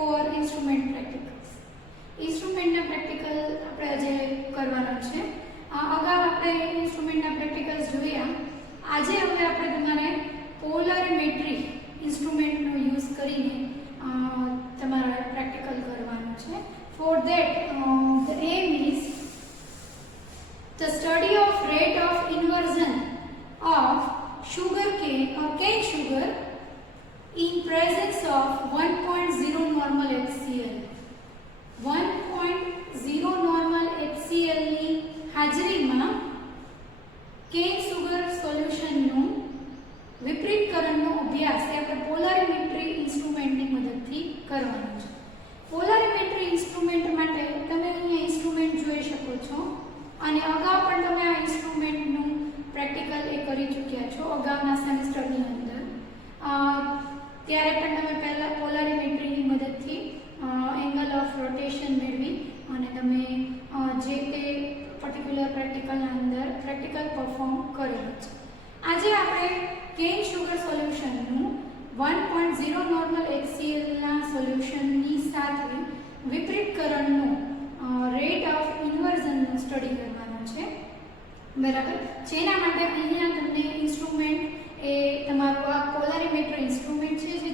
Four instrument practicals. ઇન્સ્ટ્રુમેન્ટના practical આપણે આજે કરવાના છે. અગાઉ આપણે ઇન્સ્ટ્રુમેન્ટના પ્રેક્ટિકલ્સ જોયા. આજે હવે આપણે તમારે પોલરીમેટ્રી ઇન્સ્ટ્રુમેન્ટનો યુઝ કરીને તમારે પ્રેક્ટિકલ કરવાનું છે. For that the aim is the study of rate of inversion of sugar cane or cane sugar in presence of 1.0 normal HCl. 1.0 normal HCl ની હાજરીમાં કેન સુગર સોલ્યુશનનું વિપરીતકરણનો અભ્યાસ એ આપણે પોલરીમેટ્રી ઇન્સ્ટ્રુમેન્ટની મદદથી કરવાનો છે. પોલરીમેટ્રી ઇન્સ્ટ્રુમેન્ટ માટે તમે અહીંયા ઇન્સ્ટ્રુમેન્ટ જોઈ શકો છો અને અગાઉ પણ તમે આ ઇન્સ્ટ્રુમેન્ટનું પ્રેક્ટિકલ એ કરી ચૂક્યા છો અગાઉના સેમેસ્ટરની અંદર. ત્યારે પણ તમે પહેલાં પોલરીમેટ્રીની મદદથી એંગલ ઓફ રોટેશન મેળવી અને તમે જે તે પર્ટિક્યુલર પ્રેક્ટિકલના અંદર પ્રેક્ટિકલ પરફોર્મ કરેલું છે. આજે આપણે કેન શુગર સોલ્યુશનનું 1.0 નોર્મલ HClના સોલ્યુશનની સાથે વિપરીતકરણનું રેટ ઓફ ઇન્વર્ઝનનું સ્ટડી કરવાનું છે. બરાબર. જેના માટે અહીંયા તમને ઇન્સ્ટ્રુમેન્ટ એ તમારું આ પોલરીમેટ્રી ઇન્સ્ટ્રુમેન્ટ છે જે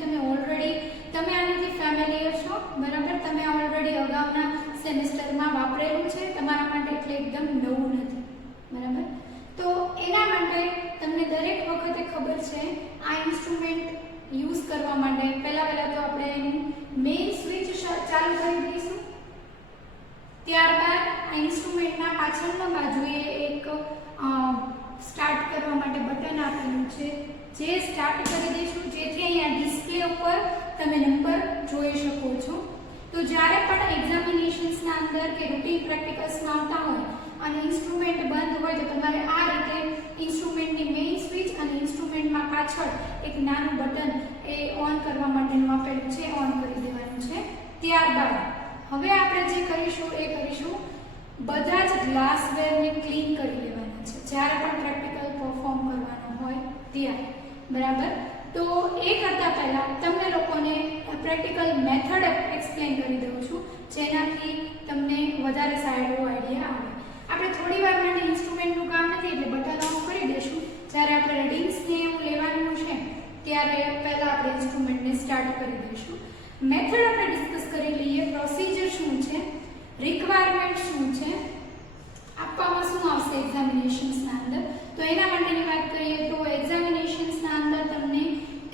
તમે આનાથી ફેમિલિયર છો. બરાબર. તમે ઓલરેડી અગાઉના સેમેસ્ટરમાં વાપરેલું છે, તમારા માટે એટલે એકદમ નવું નથી. બરાબર. તો એના માટે તમને દરેક વખતે ખબર છે આ ઇન્સ્ટ્રુમેન્ટ યુઝ કરવા માટે પહેલા તો આપણે એનું મેઇન સ્વિચ ચાલુ કરી દઈશું. ત્યારબાદ આ ઇન્સ્ટ્રુમેન્ટના પાછળના બાજુએ એક સ્ટાર્ટ કરવા માટે બટન આપેલું છે જે સ્ટાર્ટ કરી દઈશું, જેથી અહીંયા ડિસ્પ્લે ઉપર તમે નંબર જોઈ શકો છો. તો જ્યારે પણ એક્ઝામિનેશન્સના અંદર કે રૂટીન પ્રેક્ટિકલ્સમાં આવતા હોય અને ઇન્સ્ટ્રુમેન્ટ બંધ હોય તો તમારે આ રીતે ઇન્સ્ટ્રુમેન્ટની મેઇન સ્વિચ અને ઇન્સ્ટ્રુમેન્ટમાં પાછળ એક નાનું બટન એ ઓન કરવા માટેનું આપેલું છે, ઓન કરી દેવાનું છે. ત્યારબાદ હવે આપણે જે કરીશું એ કરીશું બધા જ ગ્લાસવેરને ક્લીન કરી લેવાના છે જ્યારે પણ પ્રેક્ટિકલ પરફોર્મ કરવાનો હોય ત્યારે. બરાબર. તો એ કરતાં પહેલાં તમને લોકોને પ્રેક્ટિકલ મેથડ એક્સપ્લેન કરી દઉં છું જેનાથી તમને વધારે સારો આઈડિયા આવે. આપણે થોડી વાર માટે ઇન્સ્ટ્રુમેન્ટનું કામ નથી એટલે બટન ઓફ કરી દઈશું. જ્યારે આપણે રીડિંગ્સને એવું લેવાનું છે ત્યારે પહેલાં આપણે ઇન્સ્ટ્રુમેન્ટને સ્ટાર્ટ કરી દઈશું. મેથડ આપણે ડિસ્કસ કરી લઈએ. પ્રોસિજર શું છે, રિક્વાયરમેન્ટ શું છે, આપવામાં શું આવશે એક્ઝામિનેશન્સના અંદર. તો એના માટેની વાત કરીએ તો એક્ઝામિનેશન્સના અંદર તમને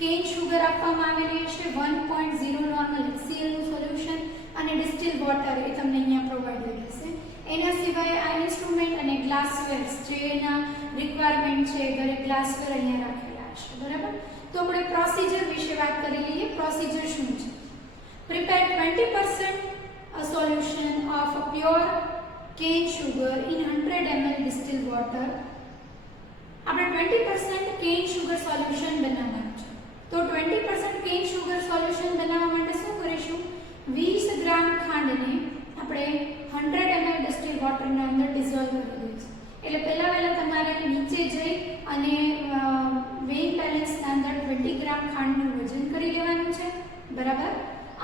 કેન શુગર આપવામાં આવેલી છે, 1.0 નોર્મલ HClનું સોલ્યુશન અને ડિસ્ટિલ વોટર એ તમને અહીંયા પ્રોવાઇડેડ હશે. એના સિવાય આ ઇન્સ્ટ્રુમેન્ટ અને ગ્લાસવેર્સ જેના રિક્વાયરમેન્ટ છે દરેક ગ્લાસવેર અહીંયા રાખેલા હશે. બરાબર. તો આપણે પ્રોસિજર વિશે વાત કરી લઈએ. પ્રોસિજર શું છે? Prepare 20% a solution of a pure cane sugar in 100 ml distilled water. આપણે 20% cane sugar solution બનાવવાનું છે. તો 20% cane sugar solution બનાવવા માટે શું કરીશું? 20 ગ્રામ ખાંડને આપણે 100 ml distilled water ના અંદર ડિસોલ્વ કરી દઈશું. એટલે પહેલા તમારે નીચે જઈ અને વેઇંગ બેલેન્સના અંદર 20 ગ્રામ ખાંડનું વજન કરી લેવાનું છે. બરાબર.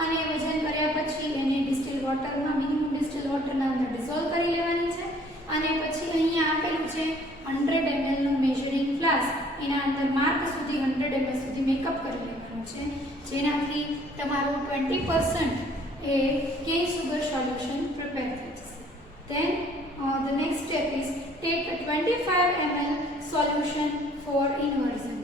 અને વજન કર્યા પછી એને ડિસ્ટિલ વોટરમાં મિનિમમ ડિસ્ટિલ વોટરના અંદર ડિસોલ્વ કરી લેવાની છે. અને પછી અહીંયા આપેલું છે 100 ml નું મેઝરિંગ ગ્લાસ, એના અંદર માર્ક સુધી 100 ml સુધી મેકઅપ કરી લેવાનું છે જેનાથી તમારું 20% a cane sugar solution prepare થઈ જશે. Then the next step is take a 25 ml solution for inversion.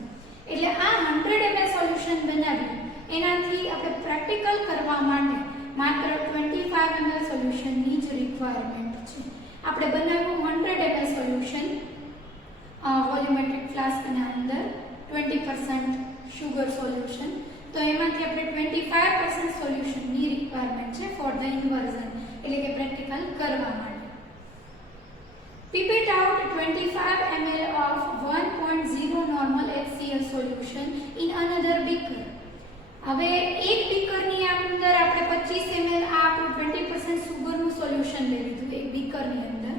એટલે આ 100 ml સોલ્યુશન બનાવી એનાથી આપણે પ્રેક્ટિકલ કરવા માટે માત્ર 25 ml સોલ્યુશનની જ રિક્વાયરમેન્ટ છે. આપણે બનાવ્યું 100 ml સોલ્યુશન વોલ્યુમેટ્રિક ફ્લાસ્કના અંદર 20% શુગર સોલ્યુશન, તો એમાંથી આપણે 25% સોલ્યુશનની રિક્વાયરમેન્ટ છે ફોર ધ ઇન્વર્ઝન એટલે કે પ્રેક્ટિકલ કરવા માટે. Pipette out 25 ml of 1.0 normal HCl solution in another beaker. હવે એક બીકરની અંદર આપણે 25 ml આ આપણું 20% સુગરનું સોલ્યુશન લઈ લીધું એક બીકરની અંદર.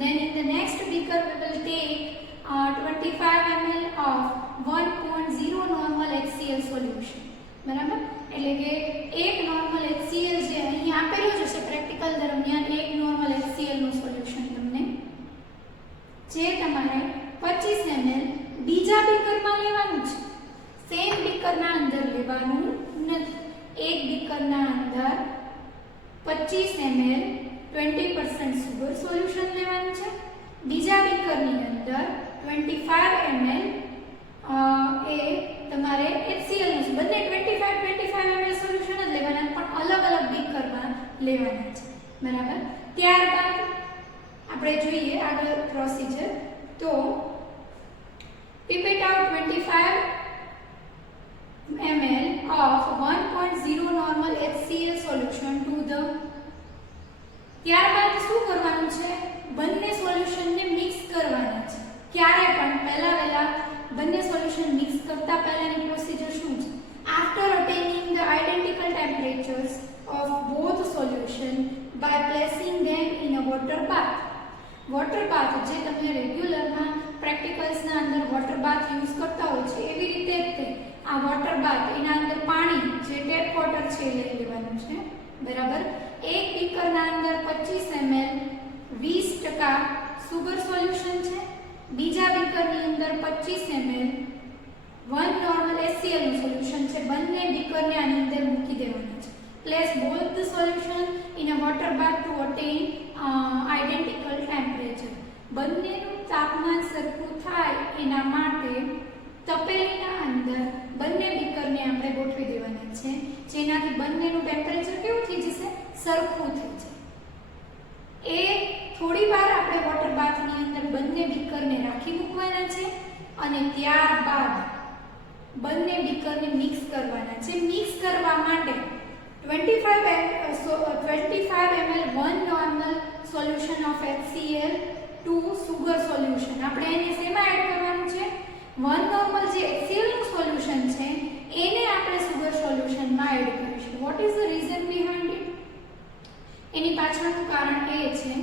Then in the next beaker we will take 25 ml of 1.0 normal HCl solution. બરાબર. એટલે કે એક નોર્મલ HCl જે અહીં આપેલું જ છે પ્રેક્ટિકલ દરમિયાન, એક નોર્મલ HCl નું સોલ્યુશન તમને જે તમારે 25 ml બીજા બીકરમાં લેવાનું છે. સેમ બીકરના અંદર લેવાનું નથી. એક બીકરના અંદર 25 ml 20% સુગર સોલ્યુશન લેવાનું છે. બીજા બીકરની અંદર 25 ml એ તમારે HCl નું છે. બંને 25 ml સોલ્યુશન જ લેવાના પણ અલગ અલગ બીકરમાં લેવાના છે. બરાબર. ત્યારબાદ આપણે જોઈએ આગળ પ્રોસીજર. તો pipette out 25 ml of 1.0 normal HCl solution to the. ત્યારબાદ શું કરવાનું છે? બંને સોલ્યુશનને મિક્સ કરવાના છે. ક્યારે પણ પહેલા બંને સોલ્યુશન મિક્સ કરતા પહેલાની પ્રોસીજર શું છે? After attaining the identical temperatures of both solution by placing them in a water bath. Water bath જે તમે રેગ્યુલરમાં પ્રેક્ટિકલ્સના અંદર વોટર બાથ યુઝ કરતા હોય છે એવી રીતે જ આ વોટર બાથ, એના અંદર પાણી જે ટેપ વોટર છે એ લઈ લેવાનું છે. બરાબર. એક બીકરના અંદર 25 ml 20% સુગર સોલ્યુશન છે. બીજા બીકરની અંદર 25 ml 1 નોર્મલ HCl નું સોલ્યુશન છે. બંને બીકરને આની અંદર મૂકી દેવાના છે. Place both the solution in a water bath to attain identical temperature. બંનેનું તાપમાન સરખું થાય એના માટે તપેલીના અંદર બંને બીકરને આપણે ગોઠવી દેવાના છે, જેનાથી બંનેનું ટેમ્પરેચર કેવું થઈ જશે? સરખું થઈ જશે. એ થોડી વાર આપણે વોટર બાથની અંદર બંને બીકરને રાખી મૂકવાના છે અને ત્યારબાદ બંને બીકરને મિક્સ કરવાના છે. મિક્સ કરવા માટે 25 ml 1 normal solution of HCl to sugar solution. આપણે એને શેમાં એડ કરવાનું છે? 1 normal જે HCl નું સોલ્યુશન છે એને આપણે સુગર સોલ્યુશનમાં એડ કરીશું. What is the reason behind it? એની પાછળનું કારણ એ છે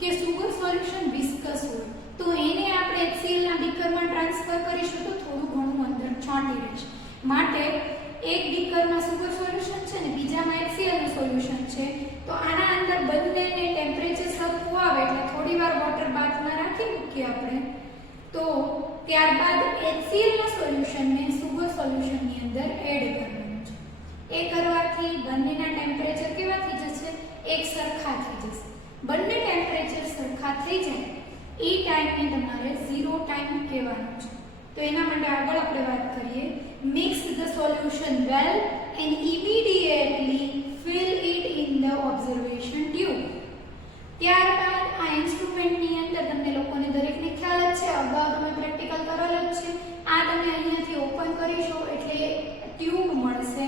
કે સુગર સોલ્યુશન વિસ્કસ હોય તો એને આપણે HCl ના બીકરમાં ટ્રાન્સફર કરીશું તો થોડું ઘણું અંદર છાંટી રહેશે. માટે એક બીકરમાં સુગર સોલ્યુશન છે ને બીજામાં HCl નું સોલ્યુશન છે, તો આના અંદર બંનેને ટેમ્પરેચર સરખું આવે એટલે થોડીવાર વોટર બાથમાં રાખી મૂકીએ આપણે. તો ત્યારબાદ HCl ના સોલ્યુશનને સુગર સોલ્યુશનની અંદર એડ કરવાનું છે. એ કરવાથી બંનેના ટેમ્પરેચર કેવા થઈ જશે? એક સરખા થઈ જશે. બંને ટેમ્પરેચર સરખા થઈ જાય એ ટાઈમને તમારે 0 ટાઈમ કહેવાનું છે. તો એના માટે આગળ આપણે વાત કરીએ. Mix the solution well and immediately fill it in the observation tube. ત્યારબાદ આ ઇન્સ્ટ્રુમેન્ટની અંદર તમને લોકોને દરેકને ખ્યાલ જ છે, અગાઉ તમે પ્રેક્ટિકલ કરેલ જ છે. આ તમે અહીંયાથી ઓપન કરીશો એટલે ટ્યુબ મળશે.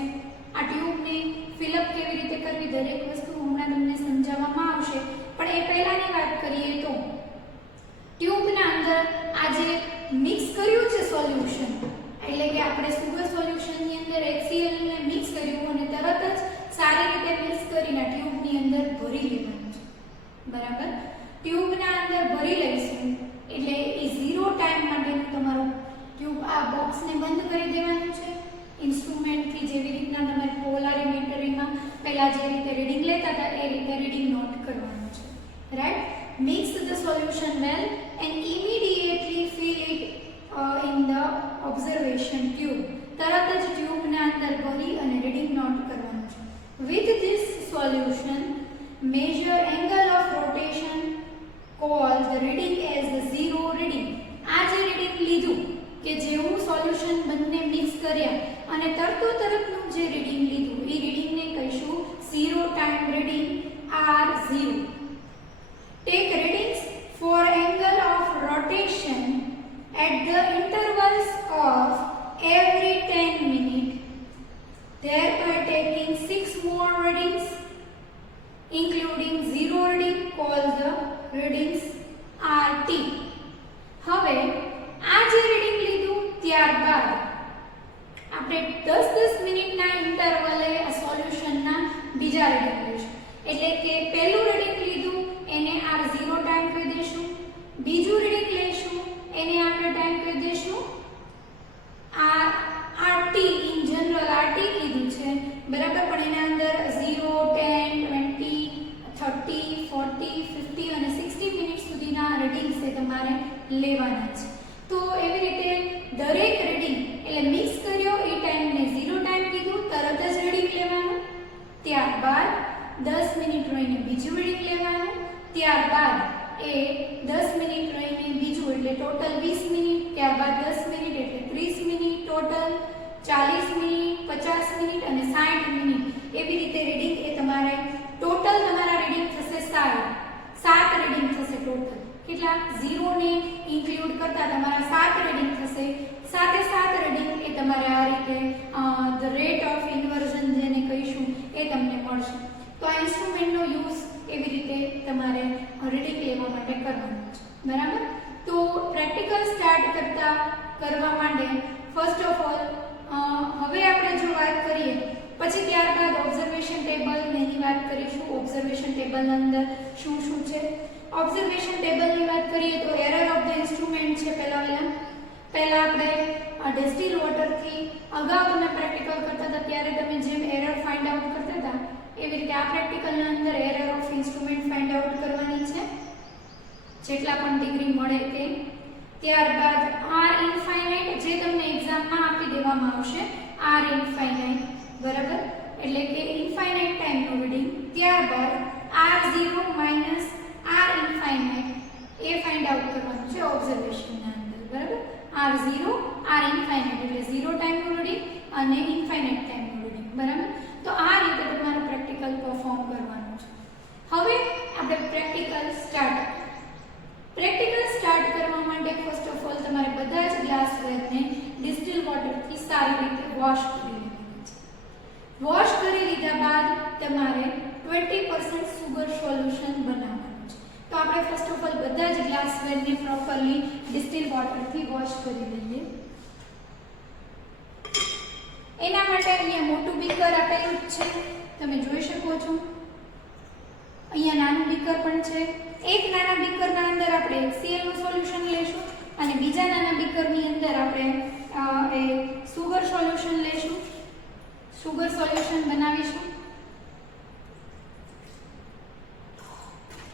આ ટ્યુબને ફિલઅપ કેવી રીતે કરવી દરેક વસ્તુ હમણાં તમને સમજાવવામાં આવશે, પણ એ પહેલાની વાત કરીએ તો ટ્યુબના અંદર આ જે મિક્સ કર્યું છે સોલ્યુશન, એટલે કે આપણે સુગર સોલ્યુશનની અંદર HCl ને મિક્સ કર્યું અને તરત જ સારી રીતે મિક્સ કરીને ટ્યુબની અંદર ભરી લેવાનું છે. બરાબર. ટ્યુબના અંદર ભરી લઈશું એટલે એ 0 ટાઈમ માટેનું તમારું ટ્યુબ આ બોક્સને બંધ કરી દેવાનું છે. ઇન્સ્ટ્રુમેન્ટથી જેવી રીતના તમારે પોલારીમીટરમાં પહેલા જે રીતે રીડિંગ લેતા હતા એ રીતે રીડિંગ નોટ કરવાનું છે. Right. Mix the solution well and immediately fill it in the observation tube. તરત જ ટ્યુબના અંદર ભરી અને રીડિંગ નોટ કરવાનું છે. With this solution measure angle of rotation, call the reading as the zero reading. આ જે રીડિંગ લીધું કે જેવું સોલ્યુશન બંને મિક્સ કર્યા અને તરતનું જે રીડિંગ લીધું એ રીડિંગને કહીશું 0 time reading R0. Take readings for angle of rotation at the intervals of every 10 minutes, thereby taking 6 more readings including 0 reading called the readings RT. હવે આ જે રીડિંગ લીધું ત્યારબાદ આપણે 10-10 મિનિટના ઇન્ટરવલે આ સોલ્યુશનના બીજા રીડિંગ લઈશું. એટલે કે પહેલું રીડિંગ લીધું એને R0 ટાઈમ કહી દઈશું, બીજું રીડિંગ લઈશું એને આપણે ટાઈમ કહી દઈશું RT. ઇન જનરલ RT કીધું તમારે લેવાના છે। તો એવી રીતે દરેક રીડિંગ એટલે મિક્સ કર્યો એ ટાઈમને 0 ટાઈમ કીધું, તરત જ રીડિંગ લેવાનું, ત્યારબાદ 10 મિનિટ રહીને બીજું રીડિંગ લેવાનું, ત્યારબાદ એ 10 મિનિટ રહીને બીજું એટલે ટોટલ 20 મિનિટ, ત્યારબાદ 10 મિનિટ એટલે 30 મિનિટ, ટોટલ 40 મિનિટ, 50 મિનિટ અને 60 મિનિટ એવી રીતે રીડિંગ એ તમારે ટોટલ તમારા રીડિંગ થશે 7 રીડિંગ થશે ટોટલ। કેટલા 0 ને ઇન્ક્લુડ કરતા તમારા 7 રીડિંગ થશે। સાથે 7 રીડિંગ એ તમારે આ રીતે ધ રેટ ઓફ ઇન્વર્ઝન જેને કહીશું એ તમને મળશે। તો આ ઇન્સ્ટ્રુમેન્ટનો યુઝ એવી રીતે તમારે રીડિંગ લેવા માટે કરવાનો છે, બરાબર। તો પ્રેક્ટિકલ સ્ટાર્ટ કરવા માટે ફર્સ્ટ ઓફ ઓલ હવે આપણે જો વાત કરીએ પછી ત્યારબાદ ઓબ્ઝર્વેશન ટેબલ એની વાત કરીશું। ઓબ્ઝર્વેશન ટેબલના અંદર શું શું છે? ઓબ્ઝર્વેશન ટેબલની વાત કરીએ તો એરર ઓફ ધ ઇન્સ્ટ્રુમેન્ટ છે। પહેલા આપણે ડિસ્ટિલ વોટરથી અગાઉ તમે પ્રેક્ટિકલ કરતા હતા ત્યારે તમે જેમ એરર ફાઇન્ડ આઉટ કરતા હતા એવી રીતે આ પ્રેક્ટિકલના અંદર error of instrument find out કરવાની છે, જેટલા પણ ડિગ્રી મળે તે। ત્યારબાદ આર ઇન્ફાઇનાઇટ જે તમને એક્ઝામમાં આપી દેવામાં આવશે, આર ઇન્ફાઇનાઇટ, બરાબર, એટલે કે ઇન્ફાઇનાઇટ ટાઈમનું રીડિંગ। ત્યારબાદ r0 માઇનસ r ઇન્ફાઇનાઇટ એ ફાઇન્ડ આઉટ કરવાનું છે ઓબ્ઝર્વેશનના અંદર, બરાબર। r0 r ઇન્ફાઇનાઇટ એટલે 0 ટાઈમનું રીડિંગ અને ઇન્ફાઇનાઇટ ટાઈમનું રીડિંગ, બરાબર। તો આ રીતે તમારે પ્રેક્ટિકલ પરફોર્મ કરવાનું છે। હવે આપણે પ્રેક્ટિકલ સ્ટાર્ટ કરવા માટે ફર્સ્ટ ઓફ ઓલ તમારે બધા જ ગ્લાસવેરને ડિસ્ટિલ વોટરથી સારી રીતે વોશ કરી લેવાના છે। વોશ કરી લીધા બાદ તમારે 20% સુગર સોલ્યુશન બનાવવાનું છે। તો આપણે ફર્સ્ટ ઓફ ઓલ બધા જ ગ્લાસવેરને પ્રોપરલી ડિસ્ટિલ વોટરથી વોશ કરી લઈએ। એના માટે અહીંયા મોટું બીકર આપેલું જ છે, તમે જોઈ શકો છો। અહીંયા નાનું બીકર પણ છે। એક નાના બીકરના અંદર આપણે HCl નું સોલ્યુશન લેશું અને બીજા નાના બીકરની અંદર આપણે એ સુગર સોલ્યુશન લેશું, સુગર સોલ્યુશન બનાવીશું।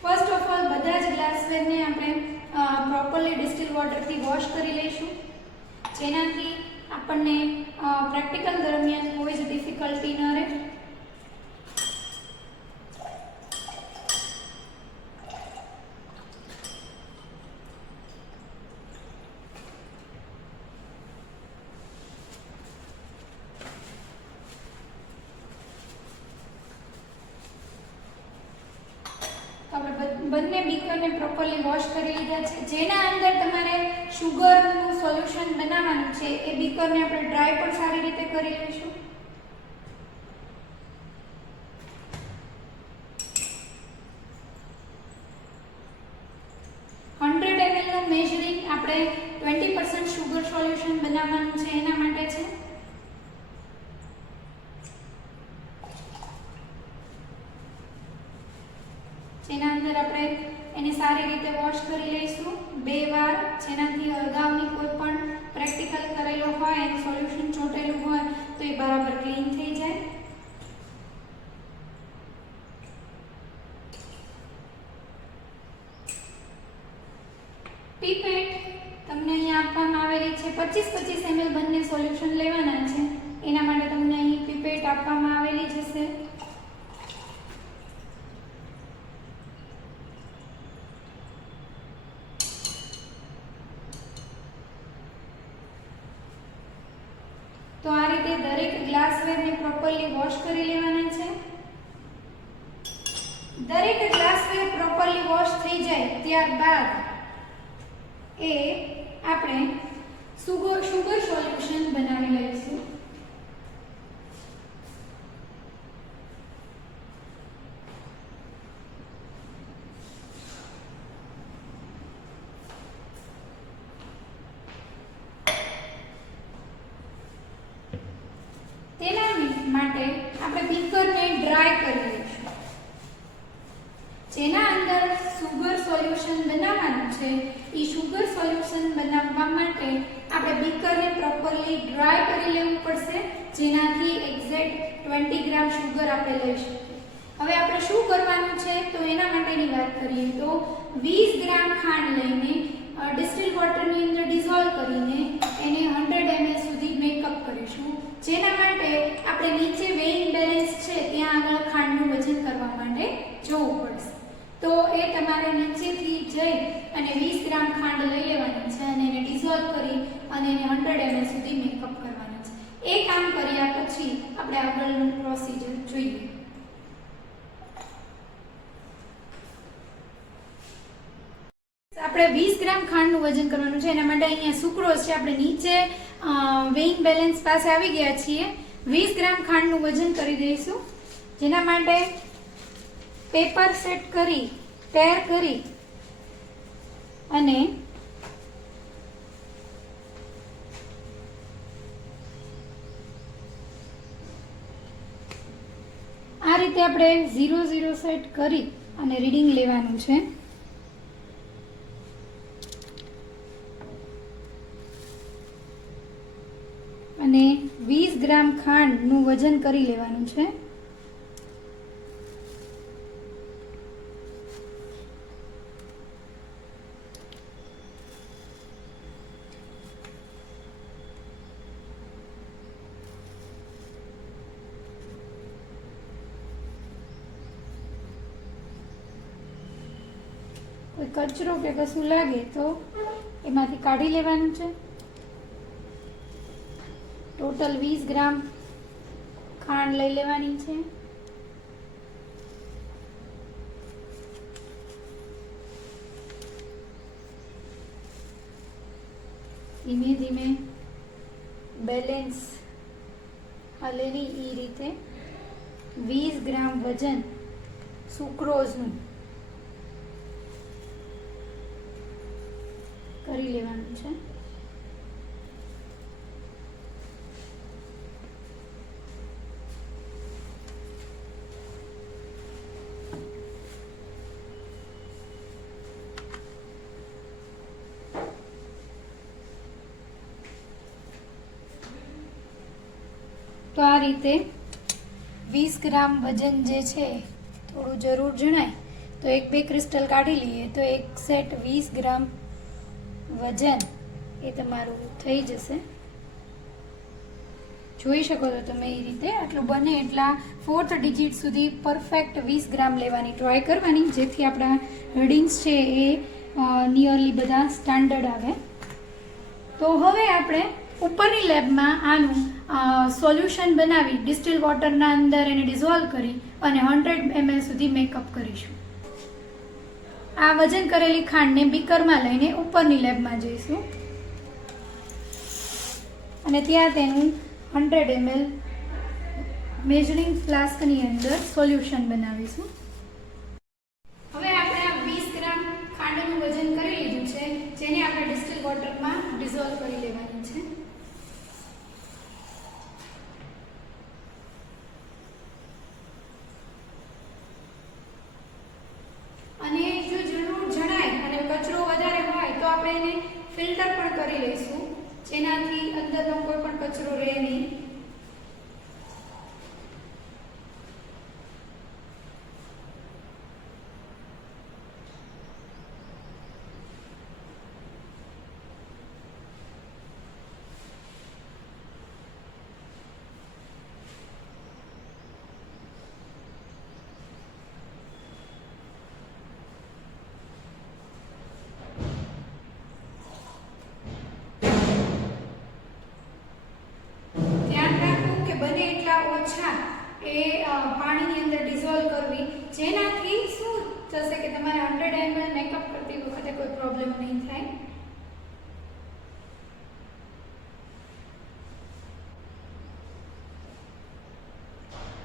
ફર્સ્ટ ઓફ ઓલ બધા જ ગ્લાસવેરને આપણે પ્રોપરલી ડિસ્ટિલ વોટરથી વોશ કરી લઈશું, જેનાથી આપણને પ્રેક્ટિકલ દરમિયાન કોઈ જ ડિફિકલ્ટી ન રહે। બંને બીકરને પ્રોપરલી વોશ કરી લીધા છે। જેના અંદર તમારે શુગરનું સોલ્યુશન બનાવવાનું છે એ બીકરને આપણે ડ્રાય પણ સારી રીતે કરી લઈશું। નું મેઝરિંગ આપણે 20% શુગર સોલ્યુશન બનાવવાનું છે એના માટે છે। જેના અંદર આપણે એને સારી રીતે વોશ કરી લઈશું 2 વાર, જેનાથી અગાઉની કોઈ પણ પ્રેક્ટિકલ કરેલો હોય એનું સોલ્યુશન ચોટેલું હોય તો એ બરાબર ક્લીન થઈ જાય। પીપેટ તમને અહીંયા આપવામાં આવેલી છે, 25-25 ml બંને સોલ્યુશન લેવાના છે, એના માટે તમને અહીં પીપેટ આપવામાં આવેલી જશે। તો આ રીતે દરેક ગ્લાસવેરને પ્રોપરલી વોશ કરી લેવાના છે। દરેક ગ્લાસવેર પ્રોપરલી વોશ થઈ જાય ત્યારબાદ એ આપણે સુગર સોલ્યુશન બનાવી લઈશું। તેના માટે આપણે બીકરને ડ્રાય કરી લઈશું। જેના અંદર સુગર સોલ્યુશન બનાવવાનું છે એ સુગર સોલ્યુશન બનાવવા માટે આપણે બીકરને પ્રોપરલી ડ્રાય કરી લેવું પડશે, જેનાથી એક્ઝેક્ટ 20 ગ્રામ સુગર આપણે લઈ શકીએ। હવે આપણે શું કરવાનું છે તો એના માટેની વાત કરીએ તો 20 ગ્રામ ખાંડ લઈને ડિસ્ટિલ વોટરની અંદર ડિઝોલ્વ કરીને એને 100 ml સુધી મેકઅપ કરીશું, જેના માટે આપણે નીચે વેઇંગ બેલેન્સ છે ત્યાં આગળ ખાંડનું વજન કરવા માટે જવું પડશે. તો એ તમારે નીચેથી જઈ અને 20 ગ્રામ ખાંડ લઈ લેવાની છે અને એને ડિઝોલ્વ કરી અને એને 100 ml સુધી મેકઅપ કરવાનું છે. એ કામ કર્યા પછી આપણે આગળનું પ્રોસીજર જોઈએ. આપણે 20 ગ્રામ ખાંડનું વજન કરવાનું છે. એના માટે અહીંયા સુક્રોઝ છે, આપણે નીચે વેઇંગ બેલેન્સ પાસે આવી ગયા છીએ. 20 ગ્રામ ખાંડનું વજન કરી દઈશું, જેના માટે પેપર સેટ કરી પેર કરી અને આ રીતે આપણે 0 સેટ કરી અને રીડિંગ લેવાનું છે. અને 20 ગ્રામ ખાંડનું વજન કરી લેવાનું છે. કોઈ કચરો કે કશું લાગે તો એમાંથી કાઢી લેવાનું છે. ટોટલ 20 ગ્રામ ખાંડ લઈ લેવાની છે. ધીમે ધીમે બેલેન્સ હાલેની એ રીતે 20 ગ્રામ વજન સુક્રોઝનું કરી લેવાનું છે. તો આ રીતે 20 ગ્રામ વજન જે છે થોડું જરૂર જણાય તો 1-2 ક્રિસ્ટલ કાઢી લઈએ તો એક સેટ 20 ગ્રામ વજન એ તમારું થઈ જશે. જોઈ શકો છો તમે એ રીતે. આટલું બને એટલા 4th ડિજિટ સુધી પરફેક્ટ 20 ગ્રામ લેવાની ટ્રાય કરવાની, જેથી આપણા રીડિંગ્સ છે એ નિયરલી બધા સ્ટાન્ડર્ડ આવે. તો હવે આપણે ઉપરની લેબમાં આનું સોલ્યુશન બનાવી ડિસ્ટિલ વોટરના અંદર એને ડિઝોલ્વ કરી અને 100 ml સુધી મેકઅપ કરીશું. આ વજન કરેલી ખાંડને બીકરમાં લઈને ઉપરની લેબમાં જઈશું અને ત્યાં તેનું 100 ml મેજરિંગ ફ્લાસ્કની અંદર સોલ્યુશન બનાવીશું. હવે આપણે આ 20 ગ્રામ ખાંડનું વજન કરી લીધું છે, જેને આપણે ડિસ્ટિલ વોટરમાં ડિઝોલ્વ કરી લેવાની છે. અને જો જરૂર જણાય અને કચરો વધારે હોય તો આપણે એને ફિલ્ટર પણ કરી લઈશું, જેનાથી અંદરનો કોઈ પણ કચરો રહે નહીં. ઓછા એ પાણીની અંદર ડિઝોલ્વ કરવી, જેનાથી શું થશે કે તમારે 100 ml મેકઅપ કરતી વખતે કોઈ પ્રોબ્લેમ નહીં થાય.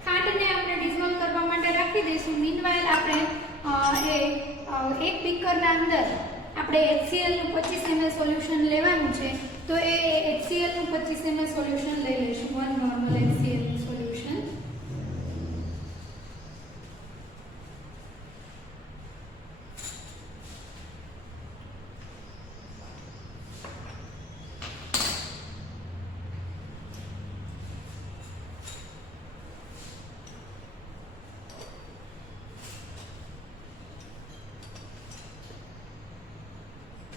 ખાંડને આપણે ડિઝોલ્વ કરવા માટે રાખી દઈશું. મીનવાઇલ આપણે એક બીકરના અંદર આપણે HCl નું 25 ml સોલ્યુશન લેવાનું છે, તો એ HCl નું 25 ml સોલ્યુશન લઈ લઈશું. વન નોર્મલ HCl નું સોલ્યુશન.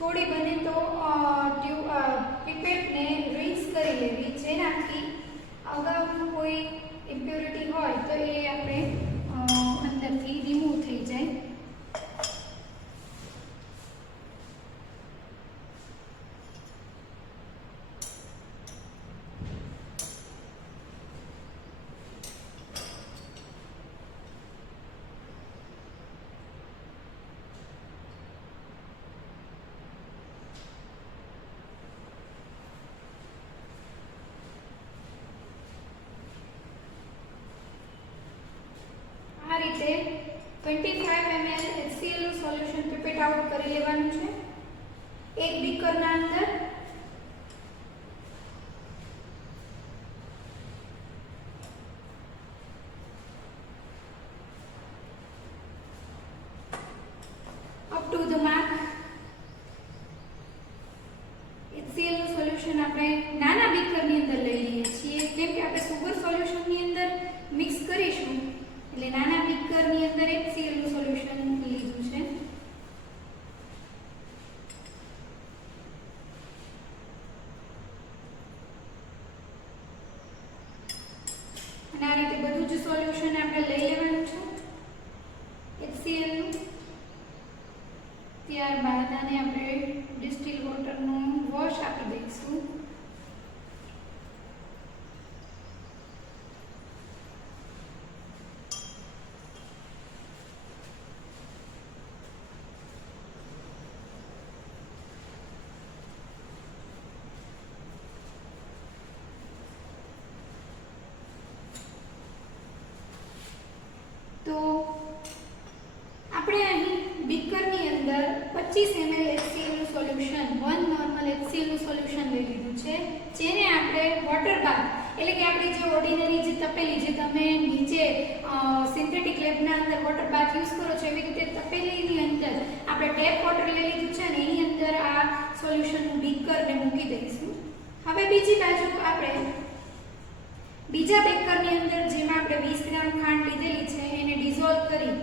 થોડી બને તો પીપેટને રિન્સ કરી લેવી, જેનાથી અગાઉનું કોઈ ઇમ્પ્યોરિટી હોય તો એ આપણે અંદરથી રિમૂવ થઈ જાય. આ રીતે 25 ml HCl નું સોલ્યુશન પીપેટ આઉટ કરી લેવાનું છે. એક બીકરના અંદર up to the mark HCl નું સોલ્યુશન આપણે નાના બીકરની અંદર લઈ લઈએ છીએ, કેમ કે આપણે સુગર સોલ્યુશનની અંદર મિક્સ કરીશું, એટલે નાના બીકરની અંદર HCl નું સોલ્યુશન લીધું છે. અને આ રીતે બધું જ સોલ્યુશન આપણે લઈ લેવાનું છે HCl નું. ત્યારબાદ આને આપણે ડિસ્ટિલ વોટરનું વોશ આપી દઈશું. તો આપણે અહીં બીકરની અંદર 25 ml HCl નું સોલ્યુશન, 1 નોર્મલ HCl નું સોલ્યુશન લઈ લીધું છે, જેને આપણે વોટર બાથ એટલે કે આપણી જે ઓર્ડિનરી જે તપેલી જે તમે નીચે સિન્થેટિક લેબના અંદર વોટર બાથ યુઝ કરો છો, એવી રીતે તપેલીની અંદર આપણે ટેપ વોટર લઈ લીધું છે અને એની અંદર આ સોલ્યુશનનું બીકરને મૂકી દઈશું. હવે બીજી બાજુ આપણે બીજા બેકરની અંદર જેમાં આપણે 20 ગ્રામ ખાંડ લીધેલી છે એને ડિઝોલ્વ કરી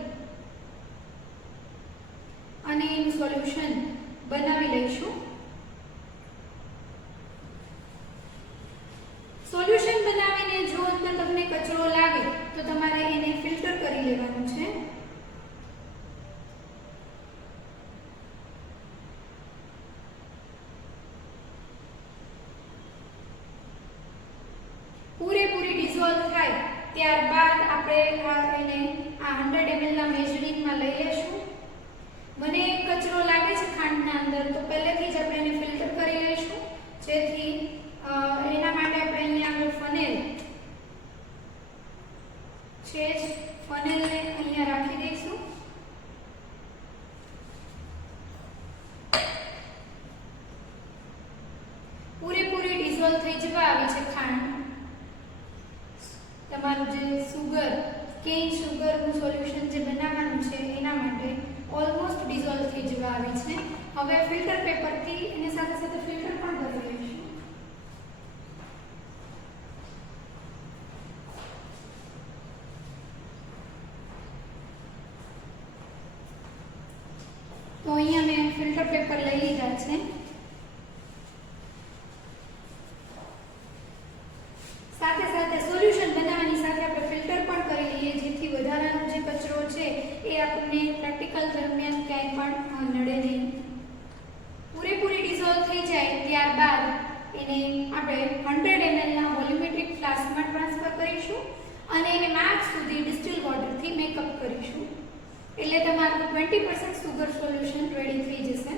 અને એનું સોલ્યુશન બનાવી લઈશું. સોલ્યુશન બનાવીને જો અંદર તમને કચરો લાગે તો તમારે એને ફિલ્ટર કરી લેવાનું છે. પૂરેપૂરી ડિઝોલ્વ થાય ત્યારબાદ આપણે એને આ 100 ml ના મેઝરિંગમાં લઈ લેશું. મને કચરો લાગે છે ખાંડના અંદર તો પહેલેથી જ આપણે એને ફિલ્ટર કરી લઈશું, જેથી એના માટે આપણે અહીંયા આગળ ફનેલ છે જ ફનેલને અહીંયા રાખી દઈશું. પૂરેપૂરી ડિઝોલ્વ થઈ જવા આવી છે ખાંડ. તમારું જે સુગર કેન સુગરનું સોલ્યુશન જે બનાવવાનું છે એના માટે ઓલમોસ્ટ ડિઝોલ્વ થઈ જવા આવી છે. હવે ફિલ્ટર પેપરથી એની સાથે સાથે ફિલ્ટર પણ કરી લઈશું. તો અહીંયા મેં ફિલ્ટર પેપર લઈ લીધા છે. સાથે સાથે સોલ્યુશન બનાવવાની સાથે આપણે ફિલ્ટર પણ કરી લઈએ, જેથી વધારાનો જે કચરો છે એ આપણને પ્રેક્ટિકલ દરમિયાન ક્યાંય પણ નડે નહીં. પૂરેપૂરી ડિઝોલ્વ થઈ જાય ત્યારબાદ એને આપણે 100 ml ના વોલ્યુમેટ્રિક ફ્લાસ્કમાં ટ્રાન્સફર કરીશું અને એને માર્ચ સુધી ડિસ્ટિલ વોટરથી મેકઅપ કરીશું, એટલે તમારું 20% સુગર સોલ્યુશન રેડી થઈ જશે.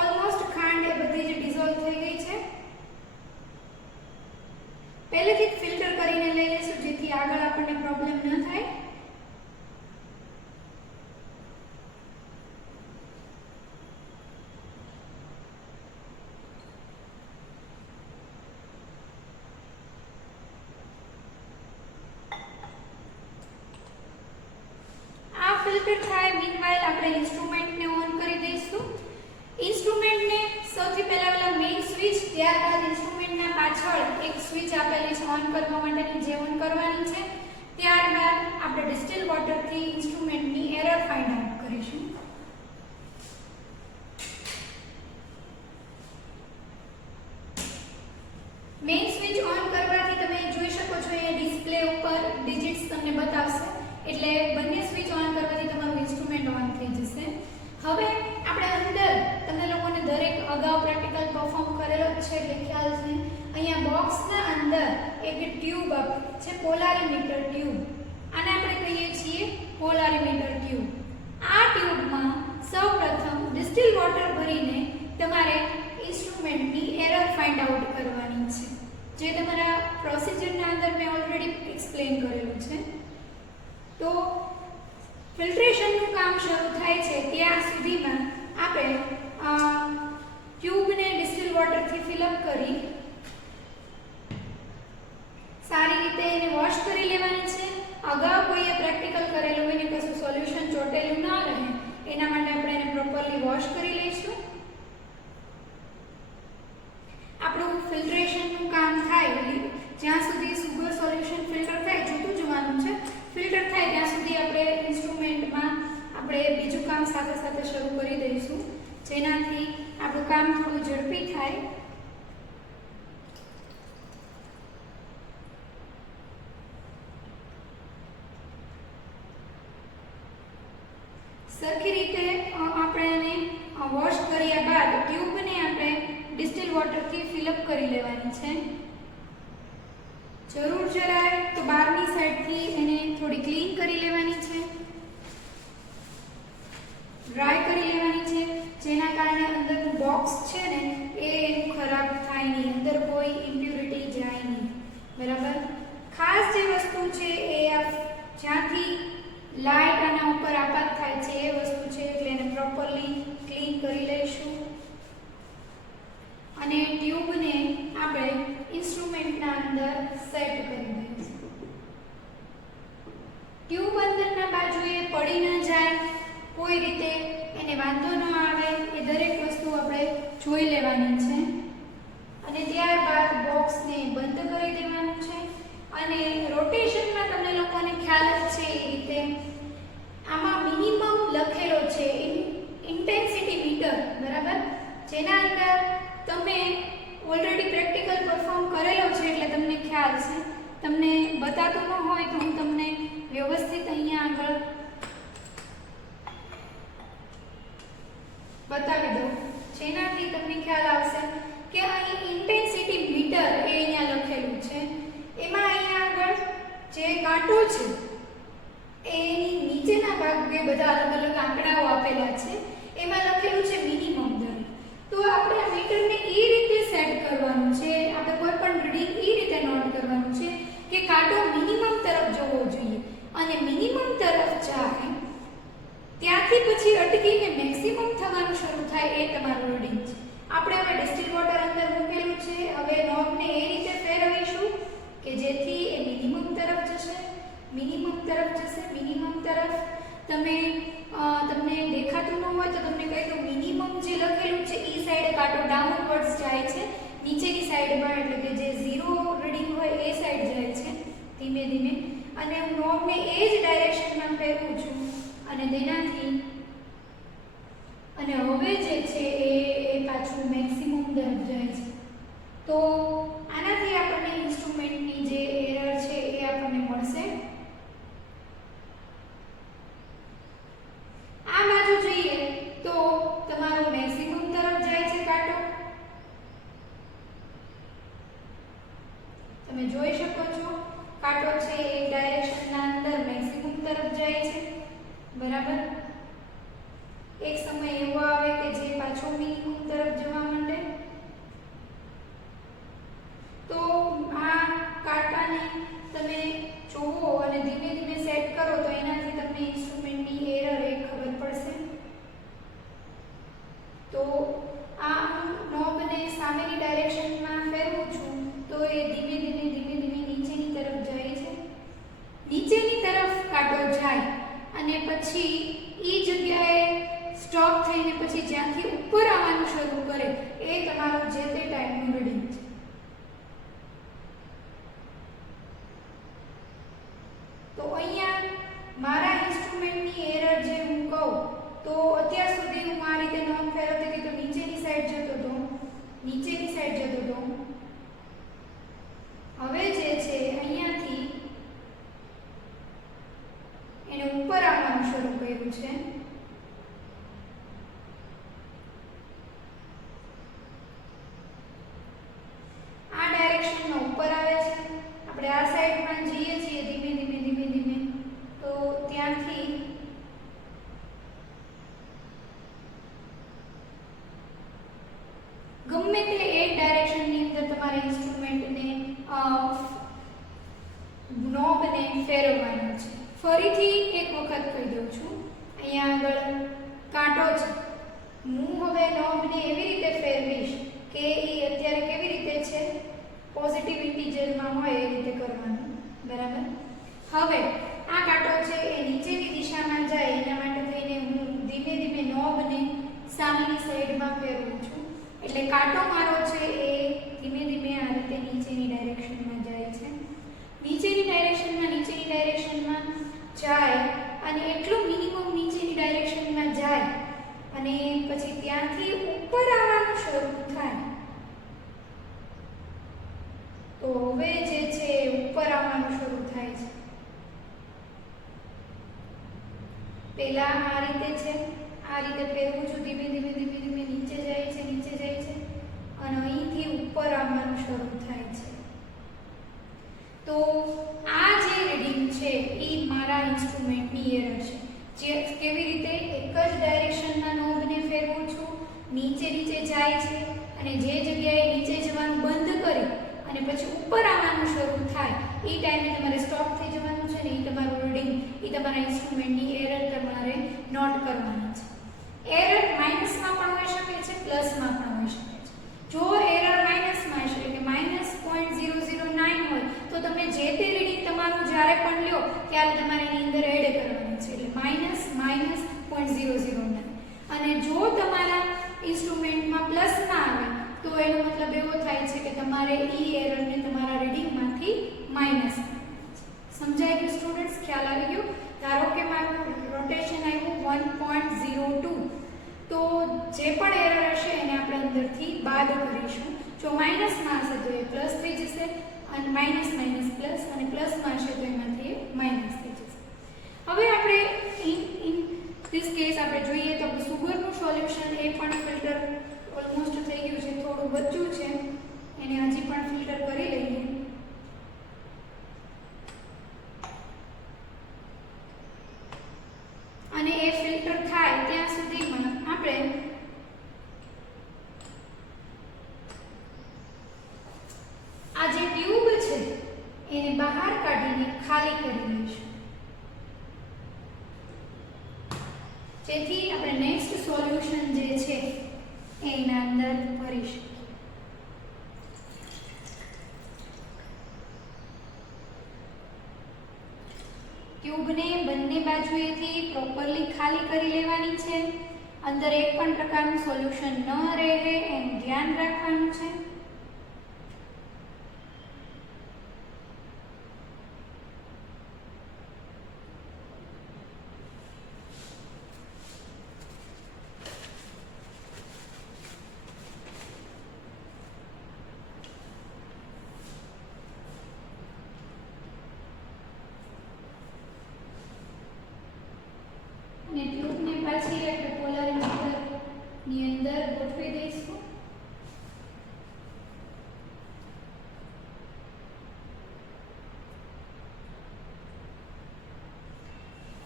ઓલમોસ્ટ ખાંડ એ બધી જ ડિઝોલ્વ થઈ ગઈ છે. પહેલેથી જ ફિલ્ટર કરીને લઈ લેશું, જેથી આગળ આપણને પ્રોબ્લેમ ન થાય. આ ફિલ્ટર થાય મીનવાઇલ આપણે ઇન્સ્ટ્રુમેન્ટને ઓન કરી દઈશું. ઇન્સ્ટ્રુમેન્ટને સૌથી પહેલા મેઇન સ્વિચ, ત્યારબાદ ઇન્સ્ટ્રુમેન્ટના પાછળ એક સ્વિચ આપેલી છે ઓન કરવા માટેની, જે ઓન કરવાની છે. ત્યારબાદ આપણે ડિસ્ટિલ વોટરથી ઇન્સ્ટ્રુમેન્ટની એરર ફાઇન્ડ આઉટ કરીશું. હવે આપણે અંદર તમને લોકોને દરેક અગાઉ પ્રેક્ટિકલ પરફોર્મ કરેલો જ છે એટલે ખ્યાલ છે. અહીંયા બોક્સના અંદર એક ટ્યુબ છે, પોલારીમીટર ટ્યુબ. આને આપણે કહીએ છીએ પોલારીમીટર ટ્યુબ. આ ટ્યુબમાં સૌપ્રથમ ડિસ્ટિલ વોટર ભરીને તમારે ઇન્સ્ટ્રુમેન્ટની એરર ફાઇન્ડ આઉટ કરવાની છે, જે તમારા પ્રોસિજરના અંદર મેં ઓલરેડી એક્સપ્લેન કરેલું છે. તો ફિલ્ટ્રેશનનું કામ શરૂ થાય છે ત્યાં સુધીમાં આપણે ટ્યુબને ડિસ્ટિલ વોટરથી ફિલઅપ કરી સારી રીતે એને વોશ કરી લેવાની છે. અગાઉ કોઈએ પ્રેક્ટિકલ કરેલું હોય ને કશું સોલ્યુશન ચોટેલું ના રહે એના માટે આપણે એને પ્રોપરલી વોશ કરી લઈશું. આપણું ફિલ્ટ્રેશનનું કામ થાય જ્યાં સુધી સુગર સોલ્યુશન ફિલ્ટર થાય જોતું જવાનું છે. ફિલ્ટર થાય ત્યાં સુધી આપણે ઇન્સ્ટ્રુમેન્ટમાં આપણે બીજું કામ સાથે સાથે શરૂ કરી દઈશું, જેનાથી આપણું કામ થોડું ઝડપી થાય. સરખી રીતે આપણે એને વોશ કર્યા બાદ ટ્યુબને આપણે ડિસ્ટિલ વોટરથી ફિલઅપ કરી લેવાની છે. જરૂર જણાય તો બહારની સાઈડથી એને થોડી ક્લીન કરી લેવાની છે, ડ્રાય કરી લેવાની છે, જેના કારણે અંદરનું બોક્સ છે ને એ એનું ખરાબ થાય નહીં, અંદર કોઈ ઇમ્પ્યોરિટી જાય નહીં. બરાબર. ખાસ જે વસ્તુ છે એ જ્યાંથી લાઇટ આના ઉપર આપાત થાય છે એ વસ્તુ છે, એટલે એને પ્રોપરલી ક્લીન કરી લઈશું અને ટ્યુબને આપણે ઇન્સ્ટ્રુમેન્ટના અંદર સેટ કરી દઈશું. ટ્યુબ અંદરના બાજુએ પડી ન જાય, કોઈ રીતે એને વાંધો ન આવે એ દરેક વસ્તુ આપણે જોઈ લેવાની છે. અને ત્યારબાદ બોક્સને બંધ કરી દેવાનું છે. અને રોટેશનમાં તમને લોકોને ખ્યાલ જ છે એ રીતે આમાં મિનિમમ લખેલો છે ઇન્ટેન્સિટી મીટર. બરાબર. જેના અંદર તમે ઓલરેડી પ્રેક્ટિકલ પરફોર્મ કરેલો છે એટલે તમને ખ્યાલ છે. તમને બતાતું ન હોય તો હું તમને વ્યવસ્થિત અહીંયા આગળ બતાવી દઉં, જેનાથી તમને ખ્યાલ આવશે કે અહીં ઇન્ટેન્સિટી મીટર એ અહીંયા લખેલું છે. એમાં અહીંયા આગળ જે કાંટો છે એની નીચેના ભાગે બધા અલગ અલગ આંકડાઓ આપેલા છે. એમાં લખેલું છે મિનિમમ દર. તો આપણે આ મીટરને એ રીતે સેટ કરવાનું છે, આપણે કોઈ પણ રીડિંગ એ રીતે નોટ કરવાનું છે કે કાંટો મિનિમમ તરફ જવો જોઈએ અને મિનિમમ તરફ જાય ત્યાંથી પછી અટકીને મેક્સિમમ થવાનું શરૂ થાય એ તમારું રીડિંગ છે. આપણે હવે ડિસ્ટિલ વોટર અંદર મૂકેલું છે. હવે નોબને એ રીતે ફેરવીશું કે જેથી એ મિનિમમ તરફ જશે, મિનિમમ તરફ જશે, મિનિમમ તરફ. તમને દેખાતું ન હોય તો તમને કહી દઉં, મિનિમમ જે લખેલું છે એ સાઈડે કાંટો ડાઉનવર્ડ્સ જાય છે, નીચેની સાઈડમાં એટલે કે જે 0 રીડિંગ હોય એ સાઈડ જાય છે ધીમે ધીમે. અને હું નોબને એ જ ડાયરેક્શનમાં ફેરવું છું અને તેનાથી અને હવે જે છે એ પાછું મેક્સિમમ તરફ જાય છે. તો આનાથી આપણને ઇન્સ્ટ્રુમેન્ટની જે એરર છે એ આપણને મળશે. આ બાજુ જોઈએ તો તમારો મેક્સિમમ તરફ જાય છે કાંટો. તમે જોઈ શકો છો કાંટો છે એક ડાયરેક્શનના અંદર મેક્સિમમ તરફ જાય છે. બરાબર. એક સમય એવો આવે કે જે પાછો મિનિમમ તરફ જવા માંડે. તો આ કાંટાને તમે જોવો અને ધીમે ધીમે સેટ કરો તો એનાથી તમને ઇન્સ્ટ્રુમેન્ટની એરર એ ખબર પડશે. તો આ નોબને સામેની ડાયરેક્શનમાં ફેરવું છું તો એ ધીમે ધીમે નીચેની તરફ જાય છે. નીચેની તરફ કાંટો જાય અને પછી એ જગ્યાએ સ્ટોપ થઈને પછી જ્યાંથી ઉપર આવવાનું શરૂ કરે એ તમારું જે તે ટાઈમનું રીડિંગ છે. તો અહીંયા મારા ઇન્સ્ટ્રુમેન્ટની એરર જે હું કહું તો અત્યાર સુધી હું આ રીતે નોબ ફેરવતી હતી તો નીચેની સાઈડ જતો હતો, નીચેની સાઈડ જતો હતો. હવે જે છે અહીંયાથી એને ઉપર આવવાનું શરૂ કર્યું છે. તમારે ઇન્સ્ટ્રુમેન્ટને નોબને ફેરવવાનું છે. ફરીથી એક વખત કહી દઉં છું, અહીંયા આગળ કાંટો છે. હું હવે નોબને એવી રીતે ફેરવીશ કે એ અત્યારે કેવી રીતે છે, પોઝિટિવ ઇન્ટીજરમાં હોય એ રીતે કરવાનું. બરાબર. હવે આ કાંટો છે એ નીચેની દિશામાં જાય એના માટે થઈને હું ધીમે ધીમે નોબને સામેની સાઈડમાં ફેરવું છું. એટલે કાંટો મારો છે એ ધીમે ધીમે આ રીતે નીચેની ડાયરેક્શનમાં જાય છે. નીચેની ડાયરેક્શનમાં જાય અને એટલું મિનિમમ નીચેની ડાયરેક્શનમાં જાય અને પછી ત્યાંથી ઉપર આવવાનું શરૂ થાય. તો હવે જે છે ઉપર આવવાનું શરૂ થાય છે. પહેલા આ રીતે છે, આ રીતે ફેરવું છું, ધીમે ધીમે નીચે જાય છે અને અહીંથી ઉપર આવવાનું શરૂ થાય છે. તો આ જે રીડિંગ છે એ મારા ઇન્સ્ટ્રુમેન્ટની એરર છે. જે કેવી રીતે એક જ ડાયરેક્શનમાં નોબને ફેરવું છું, નીચે જાય છે અને જે જગ્યાએ નીચે જવાનું બંધ કરી અને પછી ઉપર આવવાનું શરૂ થાય એ ટાઈમે તમારે સ્ટોપ થઈ જવાનું છે ને એ તમારું રીડિંગ, એ તમારા ઇન્સ્ટ્રુમેન્ટની એરર તમારે નોટ કરવાની છે. એરર માઇનસમાં પણ હોઈ શકે છે, પ્લસમાં પણ હોઈ શકે છે. જો એરર માઇનસમાં હશે એટલે -0.009 હોય તો તમે જે તે રીડિંગ તમારું જ્યારે પણ લ્યો ત્યારે તમારે એની અંદર એડ કરવાની છે, એટલે -0.009. અને જો તમારા ઇન્સ્ટ્રુમેન્ટમાં પ્લસમાં આવે તો એનો મતલબ એવો થાય છે કે તમારે ઈ એરરને તમારા રીડિંગમાંથી માઇનસ કરવાની છે. સમજાઈ ગયું સ્ટુડન્ટ્સ? ખ્યાલ આવી ગયો? ધારો કે મારું રોટેશન આવ્યું 1.02, તો જે પણ એરર હશે એને આપણે અંદરથી બાદ કરીશું. જો માઇનસમાં હશે તો એ પ્લસ થઈ જશે અને માઇનસ પ્લસ, અને પ્લસમાં હશે તો એમાંથી એ માઇનસ થઈ જશે. હવે આપણે ઇન ધીસ કેસ આપણે જોઈએ તો સુગરનું સોલ્યુશન એ પણ ફિલ્ટર ઓલમોસ્ટ થઈ ગયું છે, થોડું બચ્યું છે, એને હજી પણ ફિલ્ટર કરી લઈએ. અને એ ફિલ્ટર થાય ત્યાં સુધીમાં આપણે આ જે ટ્યુબ છે એને બહાર કાઢીને ખાલી કરી દઈશું, જેથી આપણે નેક્સ્ટ સોલ્યુશન જે છે એના અંદર ભરી શકીએ. ટ્યુબને બંને બાજુએથી પ્રોપરલી ખાલી કરી લેવાની છે. અંદર એક પણ પ્રકારનું સોલ્યુશન ન રહે એનું ધ્યાન રાખવાનું છે. અને ટ્યુબને પાછી આપણે પોલારીમીટરની અંદર ગોઠવી દઈશું.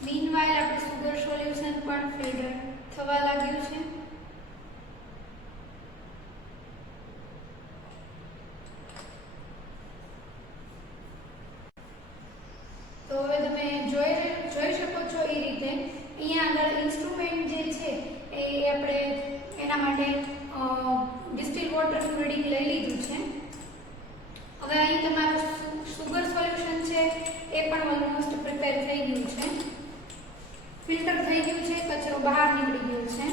મીનવાઇલ આપણે સુગર સોલ્યુશન પણ ફિલ્ટર થવા લાગ્યું છે. તો હવે તમે જોઈ શકો છો એ રીતે અહીંયા આગળ ઇન્સ્ટ્રુમેન્ટ જે છે એ આપણે એના માટે ડિસ્ટિલ વોટરનું રીડિંગ લઈ લીધું છે. હવે અહીં તમારું સુગર સોલ્યુશન છે એ પણ ઓલમોસ્ટ પ્રિપેર થઈ ગયું છે, ફિલ્ટર થઈ ગયું છે, કચરો બહાર નીકળી ગયો છે.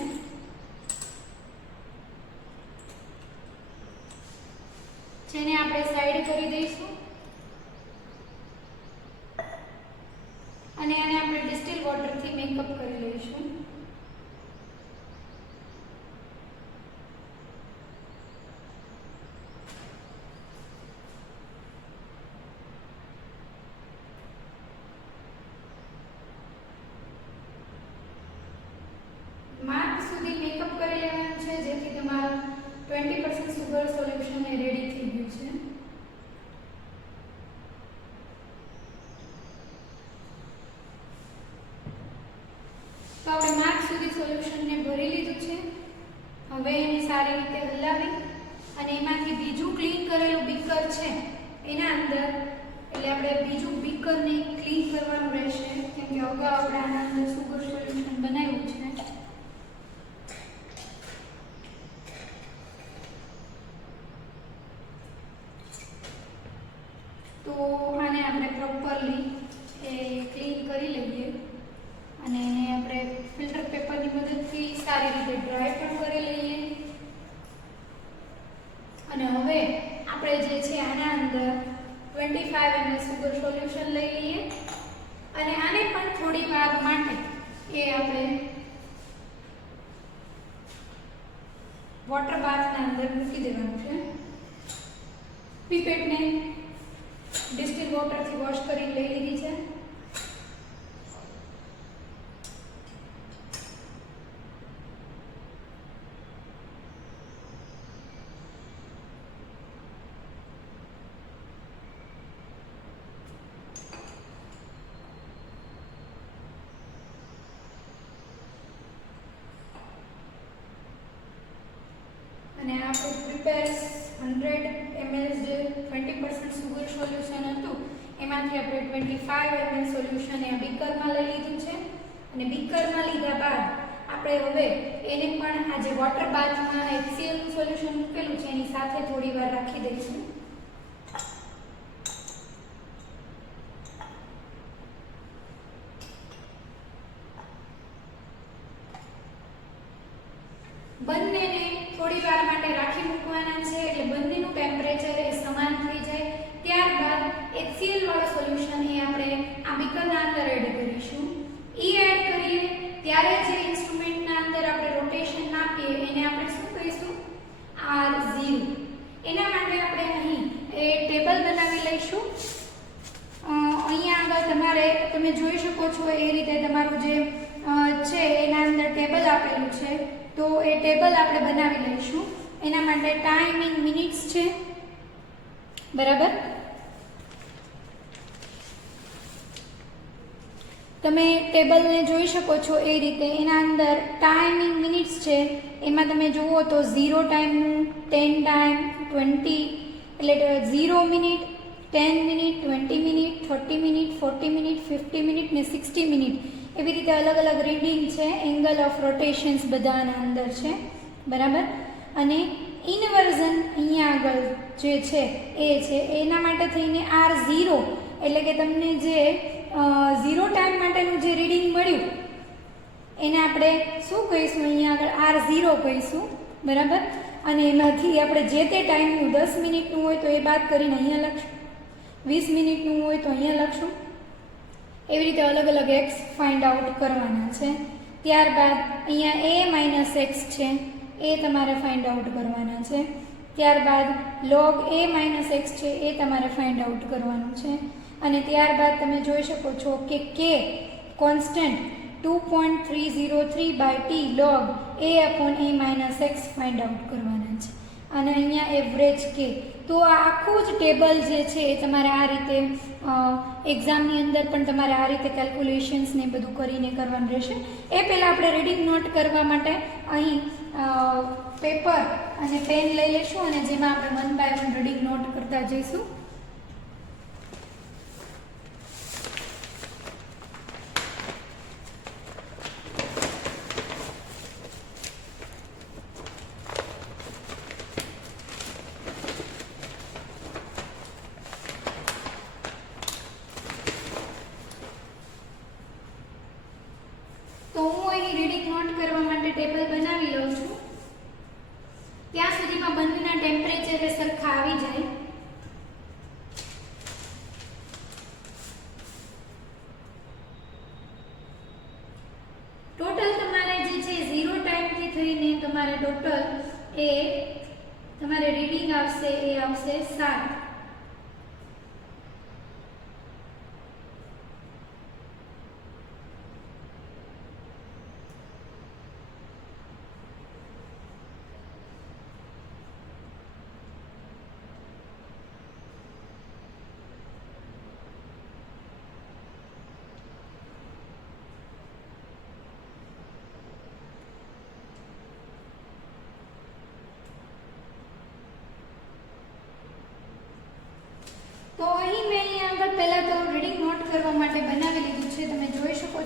જેને આપણે સાઈડ કરી દઈશું અને આને આપણે ડિસ્ટિલ વોટરથી મેકઅપ કરી લઈશું. માર્ક સુધી મેકઅપ કરી લેવાનું છે, જેથી તમારું 20% સુગર સોલ્યુશન એ રેડી થઈ ગયું છે. તો આપણે માર્ક સુધી સોલ્યુશનને ભરી લીધું છે. હવે એને સારી રીતે હલાવી અને એમાંથી બીજું ક્લીન કરેલું બીકર છે એના અંદર, એટલે આપણે બીજું બીકરને ક્લીન કરવાનું રહેશે, કેમ કે અગાઉ આપણે આના અંદર સુગર સોલ્યુશન બનાવ્યું છે. તો આને આપણે પ્રોપરલી ક્લીન કરી લઈએ અને એને આપણે ફિલ્ટર પેપરની મદદથી સારી રીતે ડ્રાય પણ કરી લઈએ. અને હવે આપણે જે છે આના અંદર 25 ml સુગર સોલ્યુશન લઈ લઈએ અને આને પણ થોડી વાર માટે આપણે વોટર બાથના અંદર મૂકી દેવાનું છે. પીપેટને ડિસ્ટિલ વોટરથી વોશ કરી લઈ લીધી છે. અને આપણું પ્રિપેર્સ 100 ml જે 20% સુગર સોલ્યુશન હતું એમાંથી આપણે 25 ml સોલ્યુશન એ બીકરમાં લઈ લીધું છે. અને બીકરમાં લીધા બાદ આપણે હવે એને પણ આ જે વોટર બાથમાં HCl નું સોલ્યુશન મૂકેલું છે એની સાથે થોડી વાર રાખી દઈશું. બંનેને થોડી વાર માટે રાખી મૂકવાના છે, એટલે બંનેનું ટેમ્પરેચર એ સમાન થઈ જાય. ત્યારબાદ HCl વાળું સોલ્યુશન એ આપણે આ બીકરના અંદર એડ કરીશું. એડ કરીએ ત્યારે જે ઇન્સ્ટ્રુમેન્ટના અંદર આપણે રોટેશન આપીએ એને આપણે શું કહીશું? R0. એના માટે આપણે અહીં એ ટેબલ બનાવી લઈશું. અહીંયા આગળ તમારે તમે જોઈ શકો છો એ રીતે તમારું જે છે એના અંદર ટેબલ આપેલું છે, તો એ ટેબલ આપણે બનાવી લઈશું. એના માટે ટાઈમિંગ મિનિટ્સ છે, બરાબર. તમે ટેબલને જોઈ શકો છો એ રીતે. એના અંદર ટાઈમિંગ મિનિટ્સ છે, એમાં તમે જુઓ તો 0 ટાઈમનું, 10 ટાઈમ, 20 એટલે 0 minute, 10 minute, 20 minute, 30 minute, 40 minute, 50 minute ને 60 મિનિટ, એવી રીતે અલગ અલગ રીડિંગ છે. એંગલ ઓફ રોટેશન્સ બધાના અંદર છે, બરાબર. અને ઇન્વર્ઝન અહીંયા આગળ જે છે એ છે, એના માટે થઈને R0 એટલે કે તમને જે 0 ટાઈમ માટેનું જે રીડિંગ મળ્યું એને આપણે શું કહીશું? અહીંયા આગળ R0 કહીશું, બરાબર. અને એમાંથી આપણે જે તે ટાઈમનું 10 મિનિટનું હોય તો એ બાદ કરીને અહીંયા લખશું, 20 મિનિટનું હોય તો અહીંયા લખશું. એવી રીતે અલગ અલગ એક્સ ફાઇન્ડ આઉટ કરવાના છે. ત્યારબાદ અહીંયા a - x છે એ તમારે ફાઇન્ડ આઉટ કરવાના છે. ત્યારબાદ log a - x છે એ તમારે ફાઇન્ડ આઉટ કરવાનું છે. અને ત્યારબાદ તમે જોઈ શકો છો કે k constant 2.303/t log a/a - x find out કરવાના છે. અને અહીંયા એવરેજ કે. તો આ આખું જ ટેબલ જે છે એ તમારે આ રીતે એક્ઝામની અંદર પણ તમારે આ રીતે કેલ્ક્યુલેશન્સ ને બધું કરીને કરવાનું રહેશે. એ પહેલાં આપણે રીડિંગ નોટ કરવા માટે અહીં પેપર અને પેન લઈ લઈશું અને જેમાં આપણે 1 by 1 રીડિંગ નોટ કરતા જઈશું. તો હું અહીં રીડિંગ નોટ કરવા માટે ટેબલ બનાવી લઉં છું. ત્યાં સુધીમાં બંનેના ટેમ્પરેચર સરખા આવી જાય. ટોટલ તમારે જે છે 0 ટાઈમથી થઈને તમારે ટોટલ એ તમારે રીડિંગ આવશે એ આવશે 7.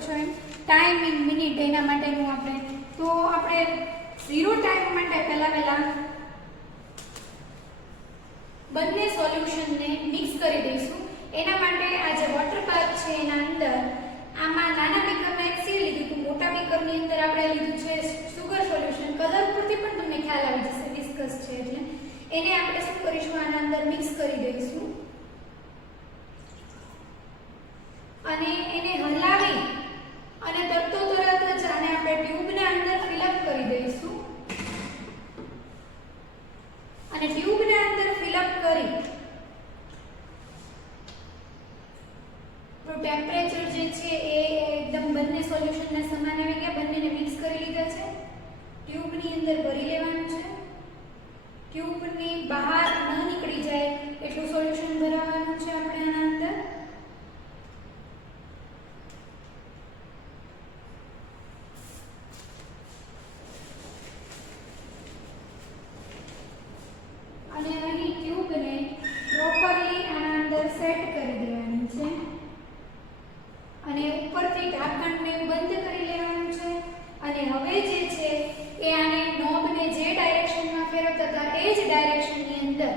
છો એમ ટાઈમ ઇન મિનિટ એના માટેનું આપણે તો આપણે 0 ટાઈમ માટે પહેલા બંને સોલ્યુશનને મિક્સ કરી દઈશું. એના માટે આ જે વોટર પાર્ક છે એના અંદર આમાં નાના બીકરમાં HCl લીધું હતું, મોટા બીકરની અંદર આપણે લીધું છે સુગર સોલ્યુશન. કલર પરથી પણ તમને ખ્યાલ આવી જશે, વિસ્કસ છે એટલે એને આપણે શું કરીશું, આના અંદર મિક્સ કરી દઈશું અને એને હલાવી અને તરત જ આને આપણે ટ્યુબના અંદર ફિલઅપ કરી દઈશું અને ટ્યુબના અંદર ફિલઅપ કરી તો ટેમ્પરેચર જે છે એ એકદમ બંને સોલ્યુશનના સમાન આવી ગયા, બંનેને મિક્સ કરી લીધા છે. ટ્યુબની અંદર ભરી લેવાનું છે, ટ્યુબની બહાર ન નીકળી જાય એટલું સોલ્યુશન ભરાવવાનું છે આપણે આના અંદર. અને અહીં ટ્યુબને પ્રોપરલી આના અંદર સેટ કરી દેવાની છે અને ઉપરથી ઢાંકણને બંધ કરી લેવાનું છે. અને હવે જે છે એ આને નોબને જે ડાયરેક્શનમાં ફેરવતા હતા એ જ ડાયરેક્શનની અંદર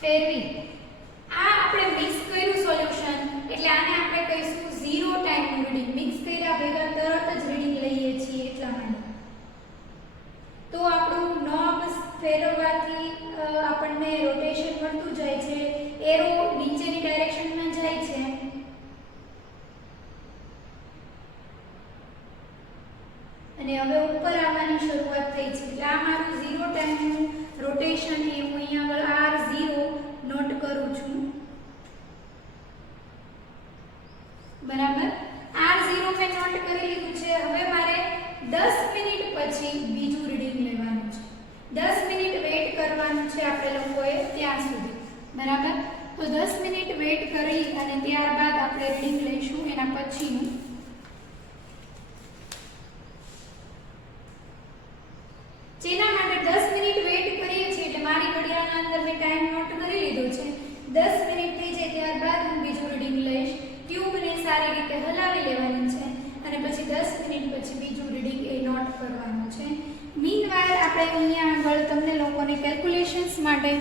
ફેરવી આ આપણે મિક્સ કર્યું સોલ્યુશન એટલે આને આપણે કહીશું 0 ટાઈમનું રીડિંગ. મિક્સ કર્યા ભેગા તરત જ રીડિંગ લઈએ છીએ એટલા માટે. તો આપણું નોબ ફેરવવાથી આપણને રોટેશન મળતું જાય છે, એરો નીચેની ડાયરેક્શનમાં જાય છે અને હવે ઉપર આવવાની શરૂઆત થઈ છે. એટલે આ મારું 0 ટાઈમનું રોટેશન એ હું અહીંયા આગળ R0 નોટ કરું છું, બરાબર. R0 મેં નોટ કરી લીધું છે. હવે મારે 10 મિનિટ પછી બીજું રીડિંગ લેવાનું છે. 10 મિનિટ વેઇટ કરવાનું છે આપણે લોકોએ ત્યાં સુધી, બરાબર. તો 10 મિનિટ વેઇટ કરી અને ત્યારબાદ આપણે રીડિંગ લઈશું એના પછીનું. જેના માટે 10 મિનિટ વેઇટ કરીએ છીએ એટલે મારી ઘડિયાળના અંદર મેં ટાઈમ નોટ કરી લીધો છે. 10 મિનિટ થઈ જાય ત્યારબાદ હું બીજું રીડિંગ લઈશ. ટ્યુબને સારી રીતે હલાવી લેવાની છે અને પછી 10 મિનિટ પછી બીજું રીડિંગ એ નોટ કરવાનું છે. મીનવાઇલ આપણે અહીંયા આગળ તમને લોકોને કેલ્ક્યુલેશન્સ માટે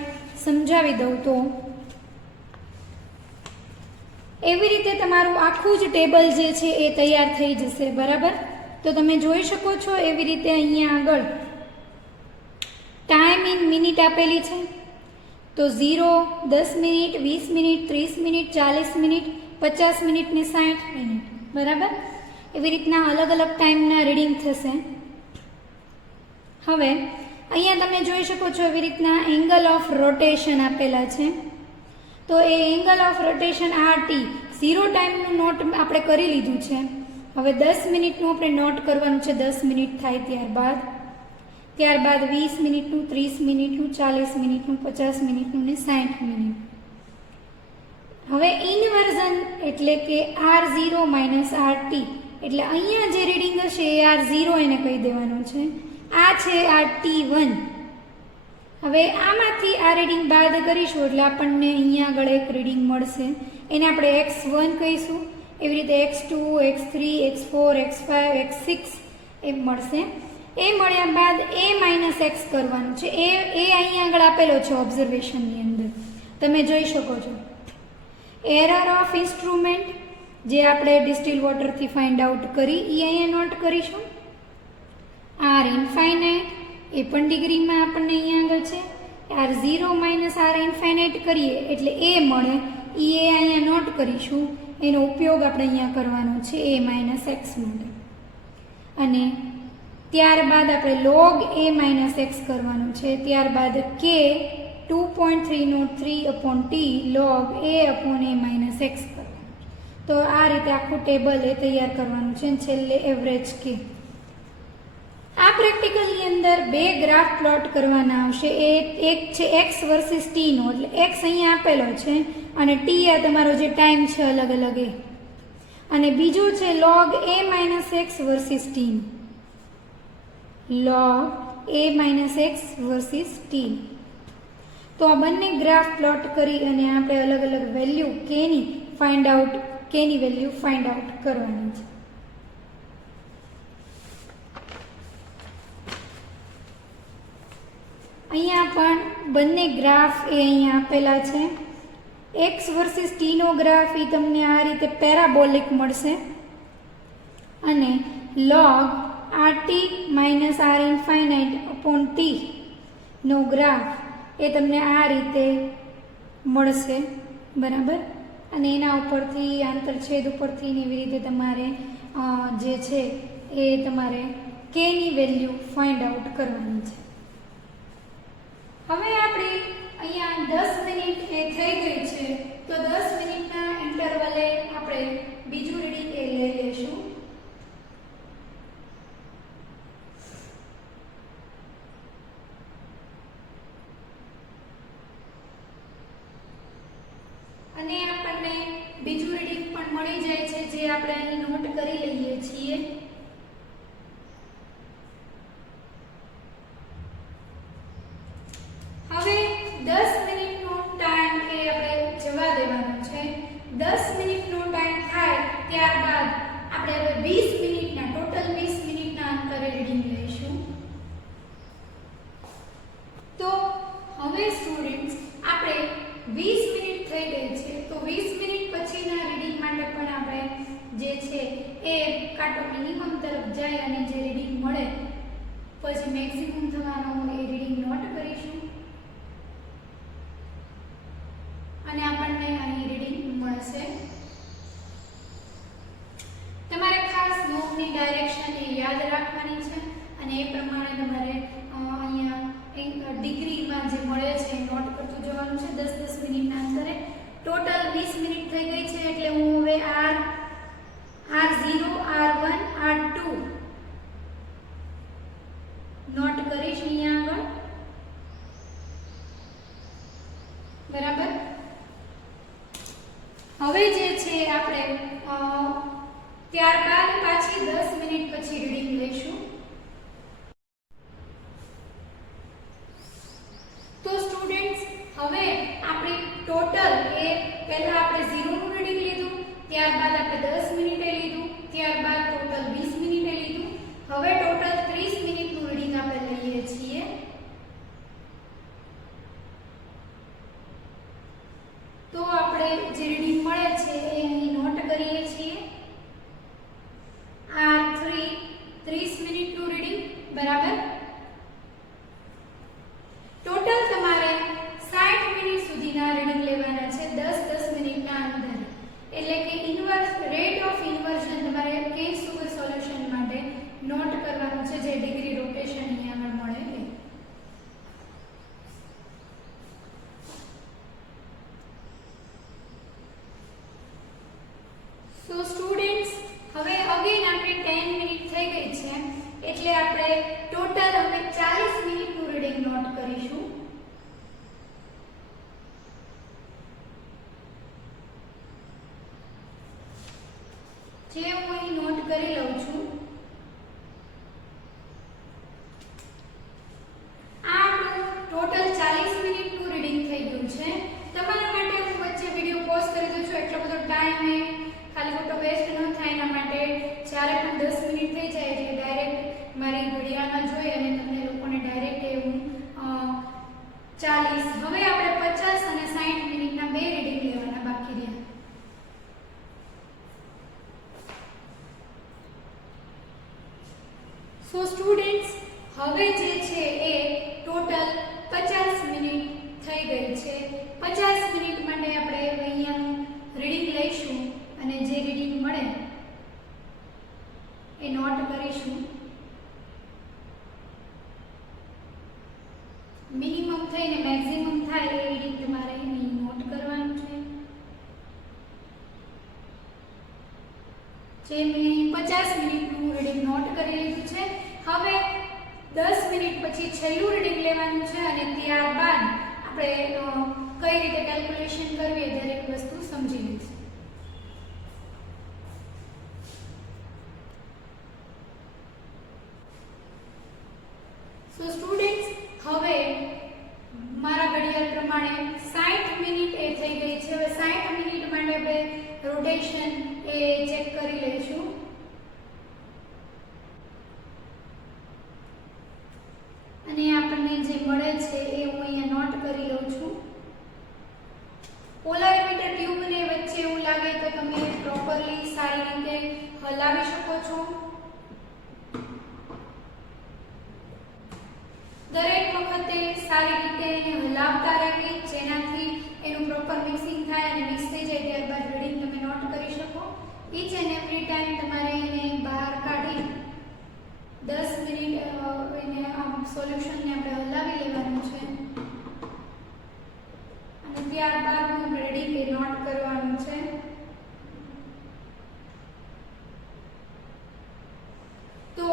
સમજાવી દઉં તો એવી રીતે તમારું આખું જ ટેબલ જે છે એ તૈયાર થઈ જશે, બરાબર. તો તમે જોઈ શકો છો એવી રીતે અહીંયા આગળ ટાઈમ ઇન મિનિટ આપેલી છે. તો 0, 10 minute, 20 minute, 30 minute, 40 minute, 50 minute ને 60 મિનિટ, બરાબર. એવી રીતના અલગ અલગ ટાઈમના રીડિંગ થશે. હવે અહીંયા તમે જોઈ શકો છો એવી રીતના એંગલ ઓફ રોટેશન આપેલા છે. તો એ એંગલ ઓફ રોટેશન RT 0 ટાઈમનું નોટ આપણે કરી લીધું છે. હવે 10 મિનિટનું આપણે નોટ કરવાનું છે. 10 મિનિટ થાય ત્યારબાદ 20 મિનિટનું, 30 મિનિટનું, 40 મિનિટનું, 50 મિનિટનું ને 60 મિનિટ. હવે ઇન્વર્ઝન એટલે કે R0 માઇનસ RT એટલે અહીંયા જે રીડિંગ હશે એ R0 એને કહી દેવાનું છે. આ છે RT1. હવે આમાંથી આ રીડિંગ બાદ કરીશું એટલે આપણને અહીંયા આગળ એક રીડિંગ મળશે, એને આપણે x1 કહીશું. એવી રીતે x2, x3, x4, x5, x6 એમ મળશે. એ મળ્યા બાદ a માઇનસ x કરવાનું છે. એ અહીંયા આગળ આપેલો છે ઓબ્ઝર્વેશનની અંદર, તમે જોઈ શકો છો. એરર ઓફ ઇન્સ્ટ્રુમેન્ટ જે આપણે ડિસ્ટિલ વોટરથી ફાઇન્ડ આઉટ કરી એ અહીંયા નોટ કરીશું. R ઇન્ફાઇનાઇટ એ પણ ડિગ્રીમાં આપણને અહીંયા આગળ છે. R0 માઇનસ R ઇન્ફાઇનાઇટ કરીએ એટલે એ મળે, એ અહીંયા નોટ કરીશું. એનો ઉપયોગ આપણે અહીંયા કરવાનો છે a માઇનસ એક્સ માટે. અને ત્યારબાદ આપણે log a માઇનસ એક્સ કરવાનું છે. ત્યારબાદ k 2.303/t log a upon a minus x કરવાનું છે. તો આ રીતે આખું ટેબલ એ તૈયાર કરવાનું છે. છેલ્લે એવરેજ k. આ પ્રેક્ટિકલની અંદર બે ગ્રાફ પ્લોટ કરવાના આવશે. એક છે x વર્સિસ t નો, એટલે x અહીંયા આપેલો છે અને t આ તમારો જે ટાઈમ છે અલગ અલગ એ. અને બીજું છે log a minus x versus t નો, log a minus x versus t. તો આ બંને ગ્રાફ પ્લોટ કરી અને આપણે અલગ અલગ વેલ્યુ k ની ફાઇન્ડ આઉટ કે ની વેલ્યુ ફાઇન્ડ આઉટ કરવાની છે. અહીંયા પણ બંને ગ્રાફ એ અહીંયા આપેલા છે. એક્સ વર્સિસ ટીનો ગ્રાફ એ તમને આ રીતે પેરાબોલિક મળશે અને log RT minus R infinite upon t નો ગ્રાફ એ તમને આ રીતે મળશે, બરાબર. અને એના ઉપરથી આંતરછેદ ઉપરથી એવી રીતે તમારે જે છે એ તમારે કેની વેલ્યુ ફાઇન્ડ આઉટ કરવાની છે. હવે આપણે અહીંયા 10 મિનિટ એ થઈ ગઈ છે, તો 10 મિનિટના ઇન્ટરવલે આપણે બીજું રીડિંગ એ લઈ લઈશું. અને આપણને બીજું રીડિંગ પણ મળી જાય છે, જે આપણે અહીં નોટ કરી લઈએ છીએ. હવે 10 મિનિટનો ટાઈમ એ આપણે જવા દેવાનો છે. 10 મિનિટનો ટાઈમ થાય ત્યારબાદ આપણે હવે 20 મિનિટના ટોટલ 20 મિનિટના અંતરે રીડિંગ લઈશું. તો હવે સ્ટુડન્ટ્સ આપણે 20 મિનિટ થઈ ગઈ છે, તો 20 મિનિટ પછીના રીડિંગ માટે પણ આપણે જે છે એ કાંટો મિનિમમ તરફ જાય અને જે રીડિંગ મળે પછી મેક્સિમમ થવાનો એ રીડિંગ નોટ કરીશું અને આપણને અહીં રીડિંગ મળશે. તમારે ખાસ નોટની ડાયરેક્શન એ યાદ રાખવાની છે અને એ પ્રમાણે તમારે અહીંયા ડિગ્રીમાં જે મળે છે એ નોટ કરતું જવાનું છે 10-10 મિનિટના અંતરે. ટોટલ 20 મિનિટ થઈ ગઈ છે, એટલે હું હવે R0, R1, R2 નોટ કરીશ અહીંયા આગળ, બરાબર. હવે જે છે આપણે ત્યારબાદ પાછી 10 મિનિટ પછી રીડિંગ લઈશું. તો સ્ટુડન્ટ્સ હવે આપણે ટોટલ એ પહેલા આપણે 0 નું રીડિંગ લીધું, ત્યારબાદ આપણે 10 મિનિટે લીધું, ત્યારબાદ ટોટલ 20 મિનિટે લીધું. હવે ટોટલ 30 મિનિટનું રીડિંગ આપણે લઈએ છીએ. તો આપણે જે રીડિંગ મળે છે એ અહીં નોટ કરીએ છીએ. R3 30 મિનિટનું રીડિંગ, બરાબર. ટોટલ તમારે 60 મિનિટ સુધીના રીડિંગ લેવાના છે 10-10 મિનિટના અંતરે. એટલે કે ઇન્વર્સ રેટ ઓફ ઇન્વર્ઝન તમારે કેન સુગર સોલ્યુશન માટે નોટ કરવાનું છે, જે ડિગ્રી રોટેશન અહીંયા આગળ મળે એ. સો સ્ટુડન્ટ્સ હવે અગેન આપણે 10 મિનિટ થઈ ગઈ છે, એટલે આપણે ટોટલ હવે 40 મિનિટનું રીડિંગ નોટ કરીશું. જે હું અહીં નોટ કરી લઉં છું. આ આપણું ટોટલ 40 મિનિટનું રીડિંગ થઈ ગયું છે. તમારા માટે હું વચ્ચે વિડિયો પોઝ કરી દઉં છું, એટલો બધો ટાઈમ એ ખાલી ખોટો વેસ્ટ ન થાય એના માટે. જ્યારે પણ 10 મિનિટ થઈ જાય એટલે ડાયરેક્ટ મારી વિડીયોમાં જોઈ અને તમને લોકોને ડાયરેક્ટ એ હું 40 હવે આપણે 50 અને 60 મિનિટના બે રીડિંગ લેવાના બાકી રહ્યા. સો સ્ટુડન્ટ્સ હવે જે છે એ ટોટલ 50 મિનિટ થઈ ગઈ છે. 50 મિનિટ માટે આપણે અહીંયાનું રીડિંગ લઈશું અને જે રીડિંગ મળે એ નોટ કરીશું. મિનિમમ થઈને મેક્સિમમ થાય એ રીડિંગ તમારે અહીં નોટ કરવાનું છે. જે મેં 50 મિનિટનું રીડિંગ નોટ કરી લીધું છે. હવે 10 મિનિટ પછી છેલ્લું રીડિંગ લેવાનું છે અને ત્યારબાદ આપણે કઈ રીતે કેલ્ક્યુલેશન કરવી એ દરેક વસ્તુ સમજી લઈશું. સો સ્ટુડન્ટ્સ હવે મારા ઘડિયાળ પ્રમાણે 60 મિનિટ એ થઈ ગઈ છે. હવે 60 મિનિટ માટે આપણે રોટેશન એ ચેક કરી લઈશું. અને આપણને જે મળે છે એ હું અહીંયા નોટ કરી લઉં છું. પોલારીમીટર ટ્યુબને વચ્ચે એવું લાગે તો તમે પ્રોપરલી સારી રીતે હલાવી શકો છો. દરેક વખતે સારી રીતે એને હલાવતા રહેવી, જેનાથી એનું પ્રોપર મિક્સિંગ થાય અને મિક્સ થઈ જાય ત્યારબાદ રીડિંગ તમે નોટ કરી શકો. ઈચ એન્ડ એવરી ટાઈમ તમારે એને બહાર કાઢી 10 મિનિટ એને આ સોલ્યુશનને આપણે હલાવી લેવાનું છે અને ત્યારબાદ રીડિંગ એ નોટ કરવાનું છે. તો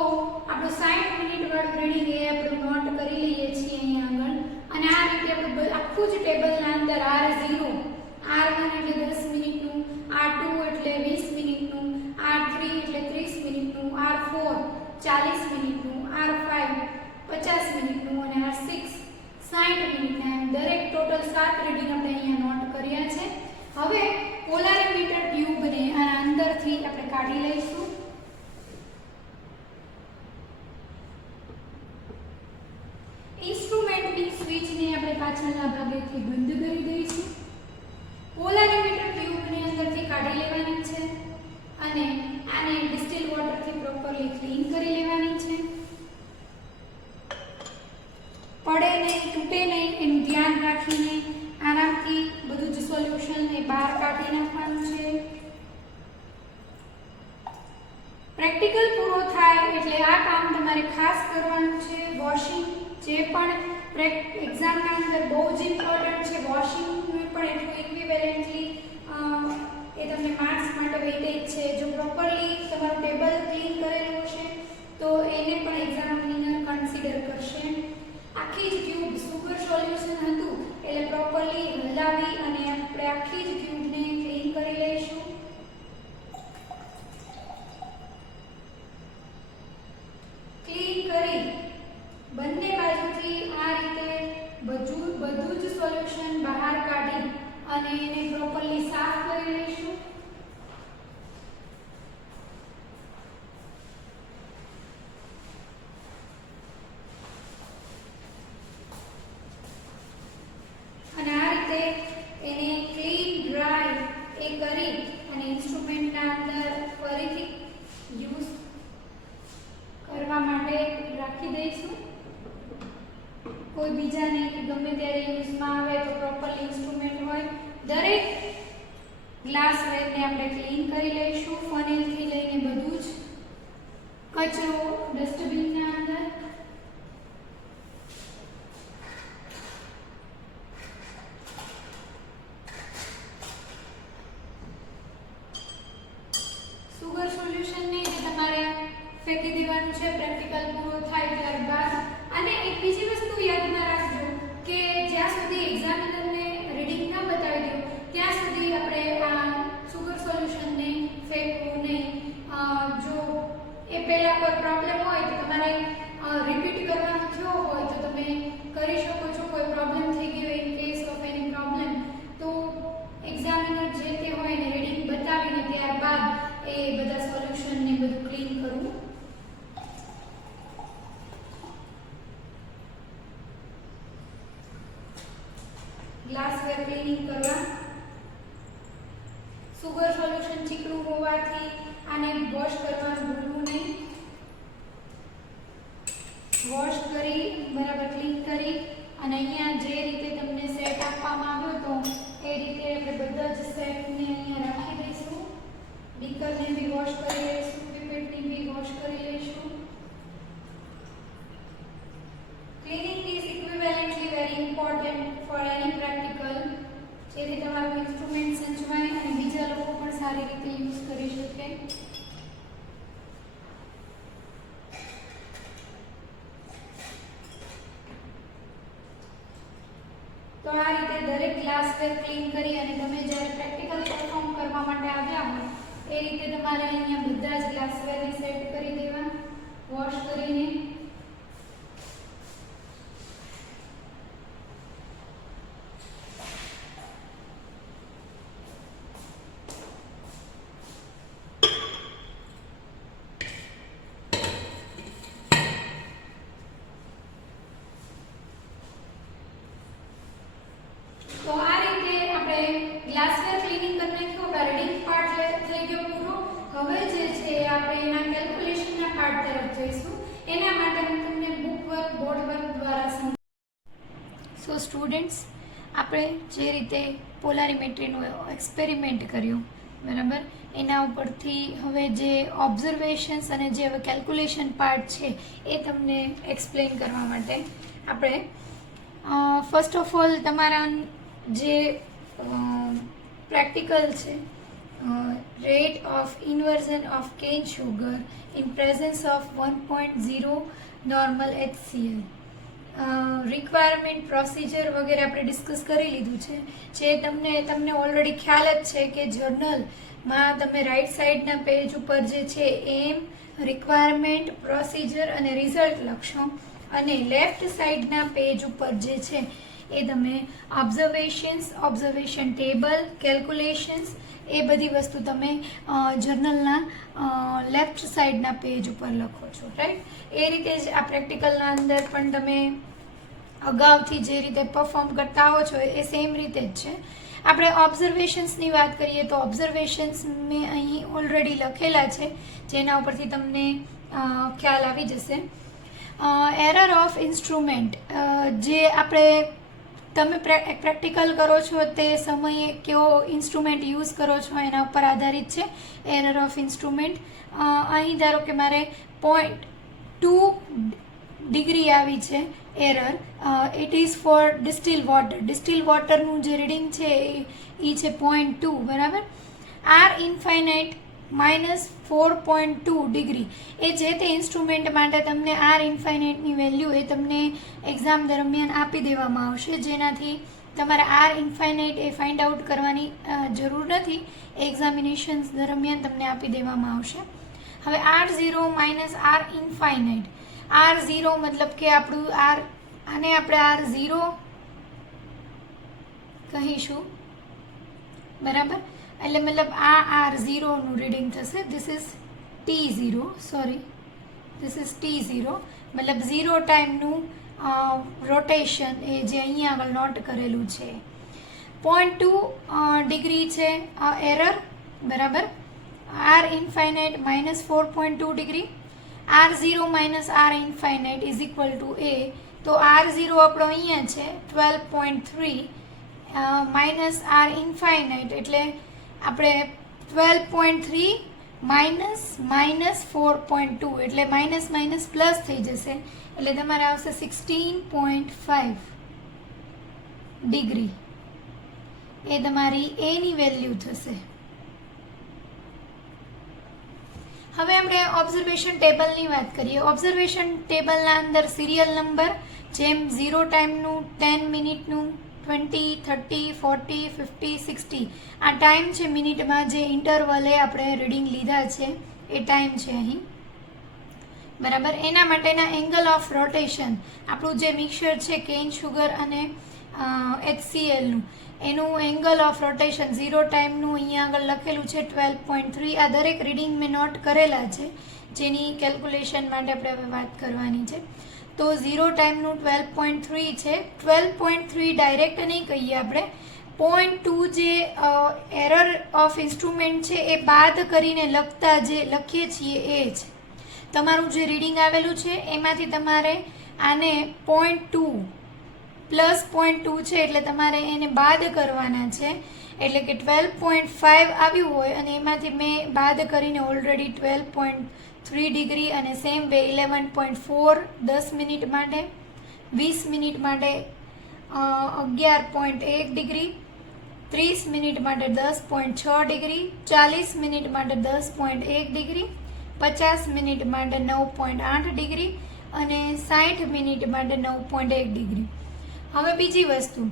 આપણું 60 મિનિટ વાળું રીડિંગ એ આપણે નોટ કરી લઈએ છીએ અહીંયા આગળ. અને આ રીતે આપણે આખું જ ટેબલના અંદર R0 R1 એટલે 10 મિનિટનું, R2 એટલે 20 મિનિટનું, R3 એટલે 30 મિનિટનું, R4 40 મિનિટનું, R5 50 મિનિટનું અને R6 60 મિનિટના, એમ દરેક ટોટલ 7 રીડિંગ આપણે અહીંયા નોટ કર્યા છે. હવે પોલારીમીટર ટ્યુબને આના અંદરથી આપણે કાઢી લઈશું. ઇન્સ્ટ્રુમેન્ટની સ્વિચને આપણે પાછળના ભાગેથી બંધ કરી દઈશું. પોલારીમીટર ટ્યુબની અંદરથી કાઢી લેવાની છે અને આને ડિસ્ટિલ વોટરથી પ્રોપરલી ક્લીન કરી લેવાની છે. પડે નહીં, તૂટે નહીં એનું ધ્યાન રાખીને આનાથી બધું જ સોલ્યુશન એ બહાર કાઢી નાખવાનું છે. પ્રેક્ટિકલ પૂરો થાય એટલે આ કામ તમારે ખાસ કરવાનું છે. વોશિંગ જે પણ એક્ઝામના અંદર બહુ જ ઇમ્પોર્ટન્ટ છે. વોશિંગનું પણ એટલું ઇક્વિવેલન્ટલી એ તમને માર્ક્સ માટે વેઇટેજ છે. જો પ્રોપરલી તમારું ટેબલ ક્લીન કરેલું હશે તો એને પણ એક્ઝામિનર કન્સિડર કરશે. આખી જ ટ્યુબ સુગર સોલ્યુશન હતું એટલે પ્રોપરલી હલાવી અને આપણે આખી જ ટ્યુબને ક્લીન કરી લઈશું. ક્લીન કરી બંને બાજુથી આ રીતે બધું જ સોલ્યુશન બહાર કાઢી અને એને પ્રોપરલી સાફ કરી લઈશું. અને આ રીતે એને ક્લીન ડ્રાય એ કરી અને ઇન્સ્ટ્રુમેન્ટના અંદર ફરીથી યુઝ કરવા માટે રાખી દઈશું. કોઈ બીજાને કે ગમે ત્યારે યુઝમાં આવે તો પ્રોપરલી ઇન્સ્ટ્રુમેન્ટ હોય. દરેક ગ્લાસવેરને આપણે ક્લીન કરી લઈશું. ફનેલથી લઈને બધું જ કચરો ડસ્ટબિનના અંદર. સુગર સોલ્યુશનને તમારે ફેંકી દેવાનું છે પ્રેક્ટિકલ પૂરો થાય ત્યારબાદ. અને એક બીજી વસ્તુ યાદમાં રાખજો કે જ્યાં સુધી એક્ઝામિનરને રીડિંગ ન બતાવી દો ત્યાં સુધી આપણે આ સુગર સોલ્યુશનને ફેંકવું નહીં. જો એ પહેલાં કોઈ પ્રોબ્લેમ હોય તો તમારે રિપીટ કરવાનો થયો હોય તો તમે કરી શકો છો. કોઈ પ્રોબ્લેમ થઈ ગયો in case of any problem તો એક્ઝામિનર જે તે હોય એને રીડિંગ બતાવીને ત્યારબાદ એ બધા સોલ્યુશનને બધું ક્લીન કરવું. ગ્લાસવેર ક્લીનિંગ કરવા. સુગર સોલ્યુશન ચીકણું હોવાથી આને વોશ કરવાનું ભૂલવું નહીં. વોશ કરી બરાબર ક્લીન કરી અને અહીંયા જે રીતે તમને સેટ આપવામાં આવ્યો હતો એ રીતે આપણે બધા જ સેટને અહીંયા રાખી દઈશું. બીકરને બી વોશ કરી લઈશું, પીપેટને બી વોશ કરી લઈશું. Cleaning is equivalently very important for any practical, જેથી તમારું ઇન્સ્ટ્રુમેન્ટ સંચવાય અને બીજા લોકો પણ સારી રીતે યુઝ કરી શકે. તો આ રીતે દરેક ગ્લાસવેર ક્લીન કરી અને તમે જ્યારે પ્રેક્ટિકલ પરફોર્મ કરવા માટે આવ્યા હોય એ રીતે તમારે અહીંયા બધા જ ગ્લાસવેરને સેટ કરી દેવા વોશ કરીને. સો સ્ટુડન્ટ્સ, આપણે જે રીતે પોલારીમેટ્રીનું એક્સપેરિમેન્ટ કર્યું, બરાબર, એના ઉપરથી હવે જે ઓબ્ઝર્વેશન્સ અને જે હવે કેલ્ક્યુલેશન પાર્ટ છે એ તમને એક્સપ્લેન કરવા માટે આપણે ફર્સ્ટ ઓફ ઓલ તમારા જે પ્રેક્ટિકલ છે, rate of inversion of can sugar in presence of 1.0 normal HCl, requirement procedure વગેરે આપણે ડિસ્કસ કરી લીધું છે. જે તમને ઓલરેડી ખ્યાલ જ છે કે જર્નલમાં તમે રાઈટ સાઈડના પેજ ઉપર જે છે એમ, રિક્વાયરમેન્ટ, પ્રોસિજર અને રિઝલ્ટ લખશો, અને લેફ્ટ સાઈડના પેજ ઉપર જે છે એ તમે ઓબ્ઝર્વેશન્સ, ઓબ્ઝર્વેશન ટેબલ, કેલ્ક્યુલેશન્સ, એ બધી વસ્તુ તમે જર્નલના લેફ્ટ સાઈડના પેજ ઉપર લખો છો, રાઈટ. એ રીતે જ આ પ્રેક્ટિકલના અંદર પણ તમે અગાઉથી જે રીતે પરફોર્મ કરતા હો છો એ સેમ રીતે જ છે. આપણે ઓબ્ઝર્વેશન્સની વાત કરીએ તો ઓબ્ઝર્વેશન્સ મેં અહીં ઓલરેડી લખેલા છે, જેના ઉપરથી તમને ખ્યાલ આવી જશે. એરર ઓફ ઇન્સ્ટ્રુમેન્ટ, જે તમે પ્રેક્ટિકલ કરો છો તે સમયે કયો ઇન્સ્ટ્રુમેન્ટ યુઝ કરો છો એના ઉપર આધારિત છે એરર ઓફ ઇન્સ્ટ્રુમેન્ટ. અહીં ધારો કે મારે 0.2 ડિગ્રી આવી છે error, it is for distil water. Distil વોટરનું જે રીડિંગ છે એ છે 0.2, બરાબર. આર ઇન્ફાઇનાઇટ -4.2 ડિગ્રી, એ જે તે ઇન્સ્ટ્રુમેન્ટ માટે તમને આર ઇન્ફાઇનાઇટની વેલ્યુ એ તમને એક્ઝામ દરમિયાન આપી દેવામાં આવશે, જેનાથી તમારે આર ઇન્ફાઇનાઇટ એ ફાઇન્ડ આઉટ કરવાની જરૂર નથી, એક્ઝામિનેશન્સ દરમિયાન તમને આપી દેવામાં આવશે. હવે R0 minus R infinite, R0 મતલબ કે આપણું આને આપણે R0 કહીશું, બરાબર. એટલે મતલબ આ R0નું રીડિંગ થશે. This is T0, sorry, this is T0, મતલબ 0 ટાઈમનું રોટેશન એ જે અહીંયા આગળ નોટ કરેલું છે. 0.2 ડિગ્રી છે એરર, બરાબર. R infinite -4.2 degree, R0 minus R infinite is equal to A. તો R0 આપણો અહીંયા છે 12.3 માઇનસ આર ઇન્ફાઇનાઇટ, એટલે આપણે 12.3 માઇનસ 4.2, એટલે માઇનસ માઇનસ પ્લસ થઈ જશે, એટલે તમારે આવશે 16.5 ડિગ્રી. એ તમારી એની વેલ્યુ થશે. હવે આપણે ઓબ્ઝર્વેશન ટેબલની વાત કરીએ. ઓબ્ઝર્વેશન ટેબલના અંદર સિરિયલ નંબર, જેમ 0 ટાઈમનું, 10 મિનિટનું, 20, 30, 40, 50, 60 આ ટાઈમ છે મિનિટમાં, જે ઇન્ટરવલે આપણે રીડિંગ લીધા છે એ ટાઈમ છે અહીં, બરાબર. એના માટેના એંગલ ઓફ રોટેશન, આપણું જે મિક્સર છે કેન શુગર અને HClનું, એનું એંગલ ઓફ રોટેશન 0 ટાઈમનું અહીંયા આગળ લખેલું છે 12.3. આ દરેક રીડિંગ મેં નોટ કરેલા છે, જેની કેલ્ક્યુલેશન માટે આપણે હવે વાત કરવાની છે. તો 0 ટાઈમનું 12.3 છે. 12.3 ડાયરેક્ટ નહીં કહીએ આપણે, 0.2 જે એરર ઓફ ઇન્સ્ટ્રુમેન્ટ છે એ બાદ કરીને લખતા જે લખીએ છીએ એ જ તમારું જે રીડિંગ આવેલું છે, એમાંથી તમારે આને 0.2 પ્લસ 0.2 છે એટલે તમારે એને બાદ કરવાના છે. એટલે કે 12.5 આવ્યું હોય અને એમાંથી મેં બાદ કરીને ઓલરેડી 12.3 ડિગ્રી અને સેમ વે 11.4 10 મિનિટ માટે, 20 મિનિટ માટે 11.1 ડિગ્રી, 30 મિનિટ માટે 10.6 ડિગ્રી, 40 મિનિટ માટે 10.1 ડિગ્રી, 50 મિનિટ માટે 9.8 ડિગ્રી અને 60 મિનિટ માટે 9.1 ડિગ્રી. હવે બીજી વસ્તુ,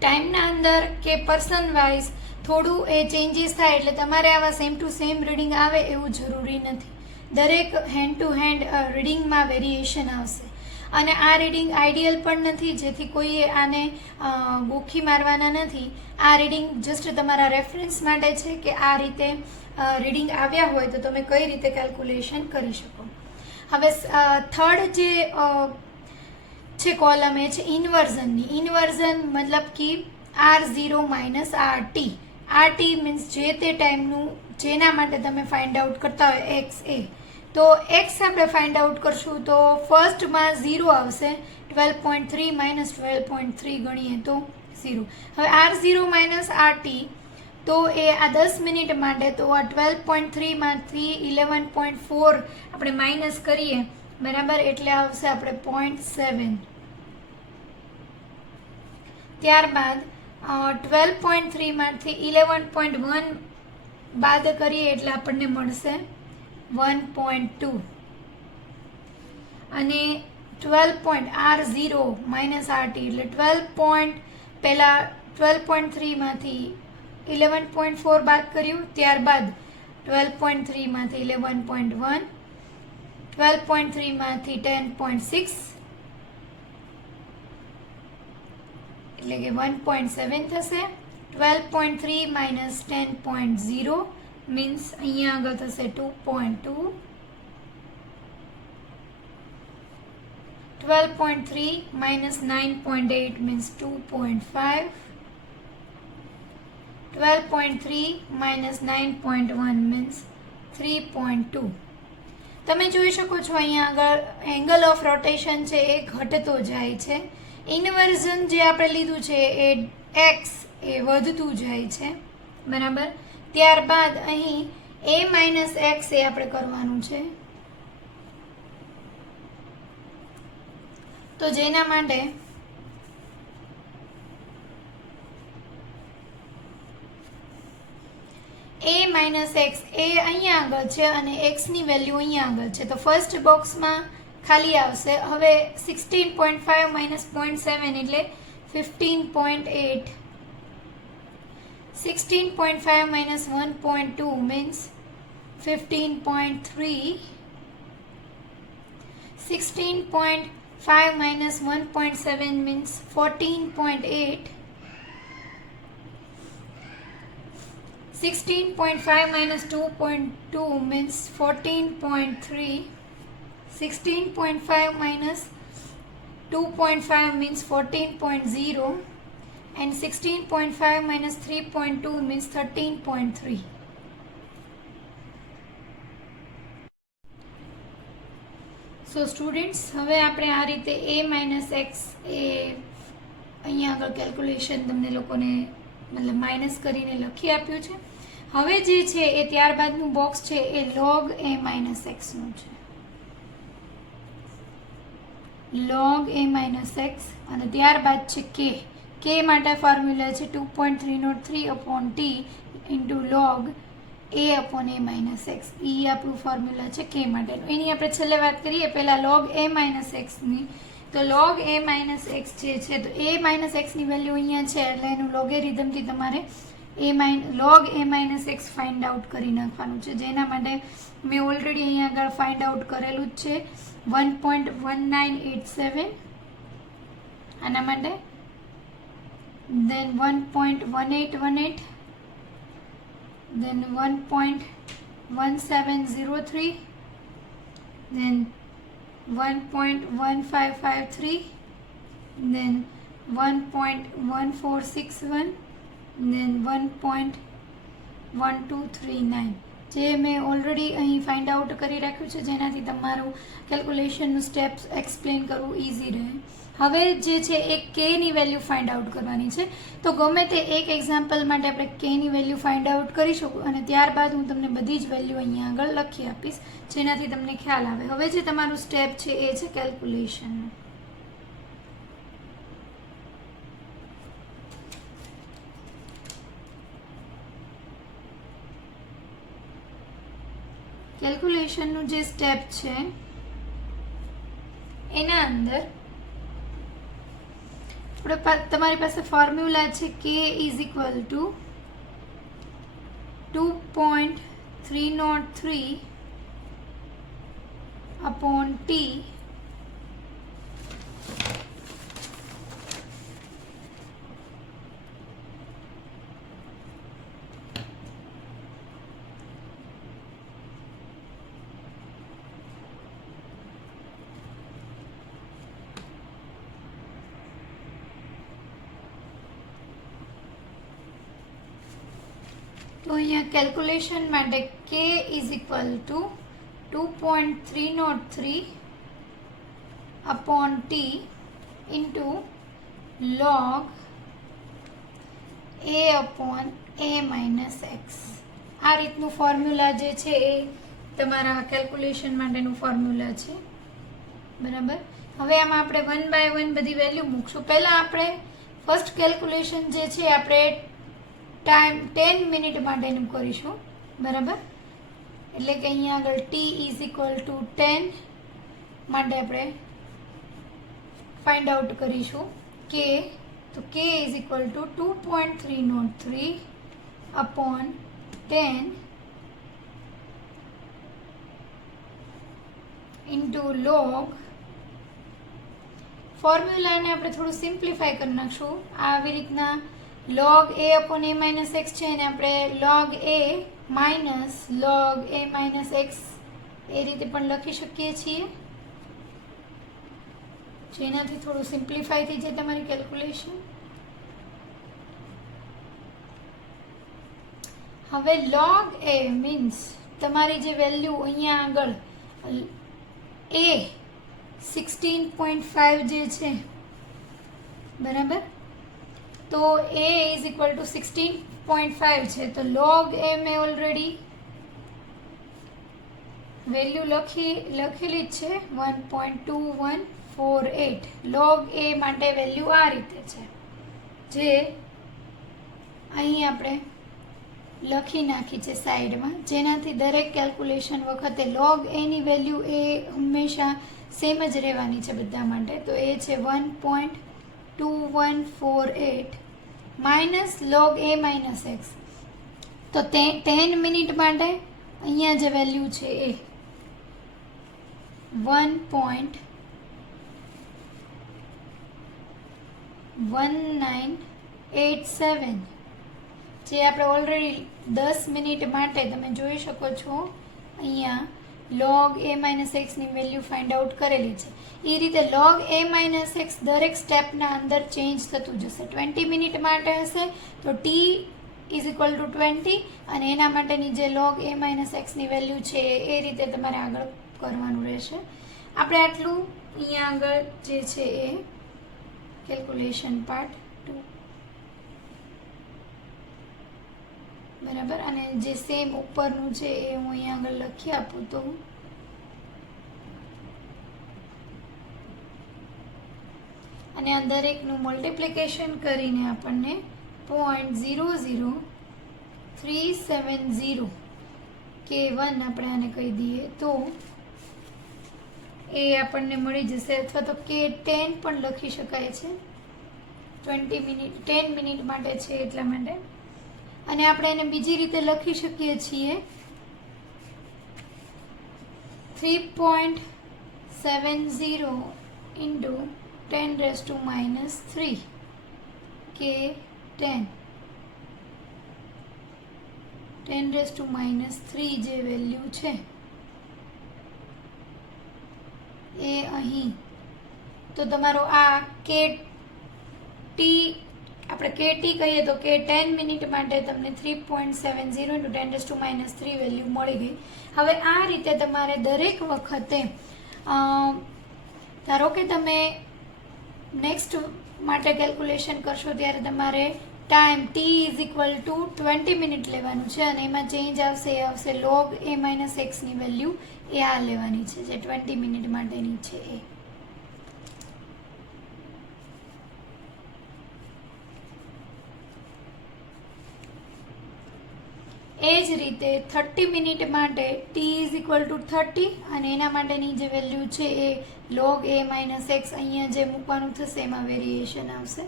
ટાઈમના અંદર કે પર્સન વાઇઝ થોડું એ ચેન્જીસ થાય, એટલે તમારે આવા સેમ ટુ સેમ રીડિંગ આવે એવું જરૂરી નથી. દરેક હેન્ડ ટુ હેન્ડ રીડિંગમાં વેરિએશન આવશે, અને આ રીડિંગ આઈડિયલ પણ નથી, જેથી કોઈએ આને ગોખી મારવાના નથી. આ રીડિંગ જસ્ટ તમારા રેફરન્સ માટે છે કે આ રીતે રીડિંગ આવ્યા હોય તો તમે કઈ રીતે કેલ્ક્યુલેશન કરી શકો. હવે થર્ડ જે છે કોલમ એ છે ઇન્વર્ઝનની. ઇન્વર્ઝન મતલબ કે R0 minus RT. RT means જે તે ટાઈમનું જેના માટે તમે ફાઇન્ડ આઉટ કરતા હોય એક્સ એ. તો એક્સ આપણે ફાઇન્ડ આઉટ કરશું તો ફર્સ્ટમાં 0 આવશે, 12.3 માઇનસ 12.3 ગણીએ તો 0. હવે R0 માઇનસ RT તો એ આ 10 મિનિટ માટે, તો આ 12.3 માંથી 11.4 આપણે માઇનસ કરીએ બરાબર, એટલે આવશે આપણે 0.7. ત્યારબાદ 12.3 માંથી 11.1 બાદ કરીએ એટલે આપણને મળશે 1.2. અને 12.R0 માઇનસ RT એટલે 12.3 માંથી 11.4 બાદ કર્યું, ત્યારબાદ 12.3 માંથી 11.1, 12.3 માંથી 10.6 એટલે કે 1.7 થશે. 12.3 માઇનસ 10.0 મીન્સ અહીંયા આગળ થશે 2.2. 12.3 minus 9.8 means 2.5. 12.3 minus 9.1 means 3.2. તમે જોઈ શકો છો અહીંયા આગળ એંગલ ઓફ રોટેશન છે એ ઘટતો જાય છે. ઇન્વર્ઝન જે આપણે લીધું છે એ એક્સ એ વધતું જાય છે બરાબર. ત્યારબાદ અહીં એ માઇનસ એક્સ એ આપણે કરવાનું છે, તો જેના માટે એ માઇનસ એક્સ એ અહીંયા આગળ છે અને એક્સની વેલ્યુ અહીંયા આગળ છે, તો ફર્સ્ટ બોક્સમાં ખાલી આવશે. હવે 16.5 માઇનસ 0.7 એટલે 15.8. 16.5 minus 1.2 means 15.3. 16.5 minus 1.7 means 14.8. 16.5 minus 2.2 means 14.3. 16.5 minus 2.5 means 14.0. and 16.5 minus 3.2 means 13.3. So students, હવે આપણે આ રીતે a minus x એ અહીંયા આગળ કેલ્ક્યુલેશન તમને લોકોને મતલબ માઇનસ કરીને લખી આપ્યું છે. હવે જે છે એ ત્યારબાદનું બોક્સ છે એ log a minus x નું છે. log a minus x અને ત્યારબાદ છે k માટે ફોર્મ્યુલા છે 2.303 upon t into log a upon a minus x. એ આપણું ફોર્મ્યુલા છે k માટેનું. એની આપણે છેલ્લે વાત કરીએ પહેલાં log a minus x ની. તો log a minus x જે છે તો a minus x ની વેલ્યુ અહીંયા છે એટલે એનું લોગેરિધમથી તમારે log a minus x find out કરી નાખવાનું છે, જેના માટે મેં ઓલરેડી અહીંયા આગળ ફાઇન્ડ આઉટ કરેલું જ છે 1.1987. આના માટે then 1.1818, then 1.1703, then 1.1553, then 1.1461, then 1.1239 જે મેં ઓલરેડી અહીં ફાઇન્ડ આઉટ કરી રાખ્યું છે, જેનાથી તમારું કેલ્ક્યુલેશનનું સ્ટેપ્સ એક્સપ્લેન કરવું ઇઝી રહે. હવે જે છે એ કેની વેલ્યુ ફાઇન્ડ આઉટ કરવાની છે, તો ગમે તે એક એક્ઝામ્પલ માટે આપણે કેની વેલ્યુ ફાઇન્ડ આઉટ કરી શકું અને ત્યારબાદ હું તમને બધી જ વેલ્યુ અહીંયા આગળ લખી આપીશ, જેનાથી તમને ખ્યાલ આવે. હવે જે તમારું સ્ટેપ છે એ છે કેલ્ક્યુલેશનનું. કેલ્ક્યુલેશનનું જે સ્ટેપ છે એના અંદર તમારી પાસે ફોર્મ્યુલા છે k is equal to 2.303 upon t તો અહીંયા કેલ્ક્યુલેશન માટે k is equal to 2.303 upon t into log a અપોન a માઇનસ એક્સ. આ રીતનું ફોર્મ્યુલા જે છે એ તમારા કેલ્ક્યુલેશન માટેનું ફોર્મ્યુલા છે. બરાબર. હવે આમાં આપણે 1 બાય 1 બધી વેલ્યુ મૂકશું. પહેલાં આપણે ફર્સ્ટ કેલ્ક્યુલેશન જે છે આપણે ટાઈમ 10 મિનિટ માટેનું કરીશું. બરાબર. એટલે કે અહીંયા આગળ t ઇઝ ઇક્વલ ટુ 10 માટે આપણે ફાઇન્ડ આઉટ કરીશું કે તો k is equal to 2.303 upon 10 into log. ફોર્મ્યુલાને આપણે થોડું સિમ્પ્લિફાય કરી નાખશું. આવી રીતના log a અપોન a માઇનસ એક્સ છે અને આપણે log a minus log a minus x એ રીતે પણ લખી શકીએ છીએ, જેનાથી થોડું સિમ્પ્લિફાય થઈ જાય તમારી કેલ્ક્યુલેશન. હવે log a મીન્સ તમારી જે વેલ્યુ અહીંયા આગળ a 16.5 જે છે, બરાબર, તો a ઇઝ ઇક્વલ ટુ 16.5 છે. તો log a મેં ઓલરેડી વેલ્યુ લખેલી જ છે 1.2148. log a માટે વેલ્યુ આ રીતે છે, જે અહીં આપણે લખી નાખી છે સાઈડમાં, જેનાથી દરેક કેલ્ક્યુલેશન વખતે log a ની વેલ્યુ એ હંમેશા સેમ જ રહેવાની છે બધા માટે. તો એ છે 1.2148 minus log a minus x. તો 10 મિનિટ માટે અહીંયા જે વેલ્યુ છે એ 1.1987, જે આપણે ઓલરેડી 10 મિનિટ માટે તમે જોઈ શકો છો અહીંયા log a માઇનસ એક્સની વેલ્યુ ફાઇન્ડ આઉટ કરેલી છે. એ રીતે log a માઇનસ એક્સ દરેક સ્ટેપના અંદર ચેન્જ થતું જશે. 20 મિનિટ માટે હશે તો t ઇઝ ઇક્વલ ટુ 20 અને એના માટેની જે log a માઇનસ એક્સની વેલ્યુ છે એ રીતે તમારે આગળ કરવાનું રહેશે. આપણે આટલું અહીંયા આગળ જે છે એ કેલ્ક્યુલેશન પાર્ટ 2, બરાબર. અને જે સેમ ઉપરનું છે એ હું અહીંયા આગળ લખી આપું તો અને આ દરેકનું મલ્ટિપ્લિકેશન કરીને આપણને 0.00370 K1 આપણે આને કહી દઈએ તો એ આપણને મળી જશે, અથવા તો K10 પણ લખી શકાય છે. 10 મિનિટ માટે છે એટલા માટે. અને આપણે એને બીજી રીતે લખી શકીએ છીએ 3.70 ઇન્ટુ 10⁻³ K10 10⁻³ જે વેલ્યુ છે એ અહીં. તો તમારો આ KT આપણે KT કહીએ તો K10 મિનિટ માટે તમને 3.70 ઇન્ટુ 10⁻³ વેલ્યુ મળી ગઈ. હવે આ રીતે તમારે દરેક વખતે ધારો કે તમે નેક્સ્ટ માટે કેલ્ક્યુલેશન કરશો ત્યારે તમારે time t is equal two 20 minute લેવાનું છે અને એમાં ચેન્જ આવશે એ આવશે log a માઇનસ એક્સની વેલ્યુ એ આ લેવાની છે, જે 20 મિનિટ માટેની છે એ. એ જ રીતે 30 મિનિટ માટે t ઇઝ ઇક્વલ ટુ 30 અને એના માટેની જે વેલ્યુ છે એ log a માઇનસ એક્સ અહીંયા જે મૂકવાનું થશે એમાં વેરિએશન આવશે.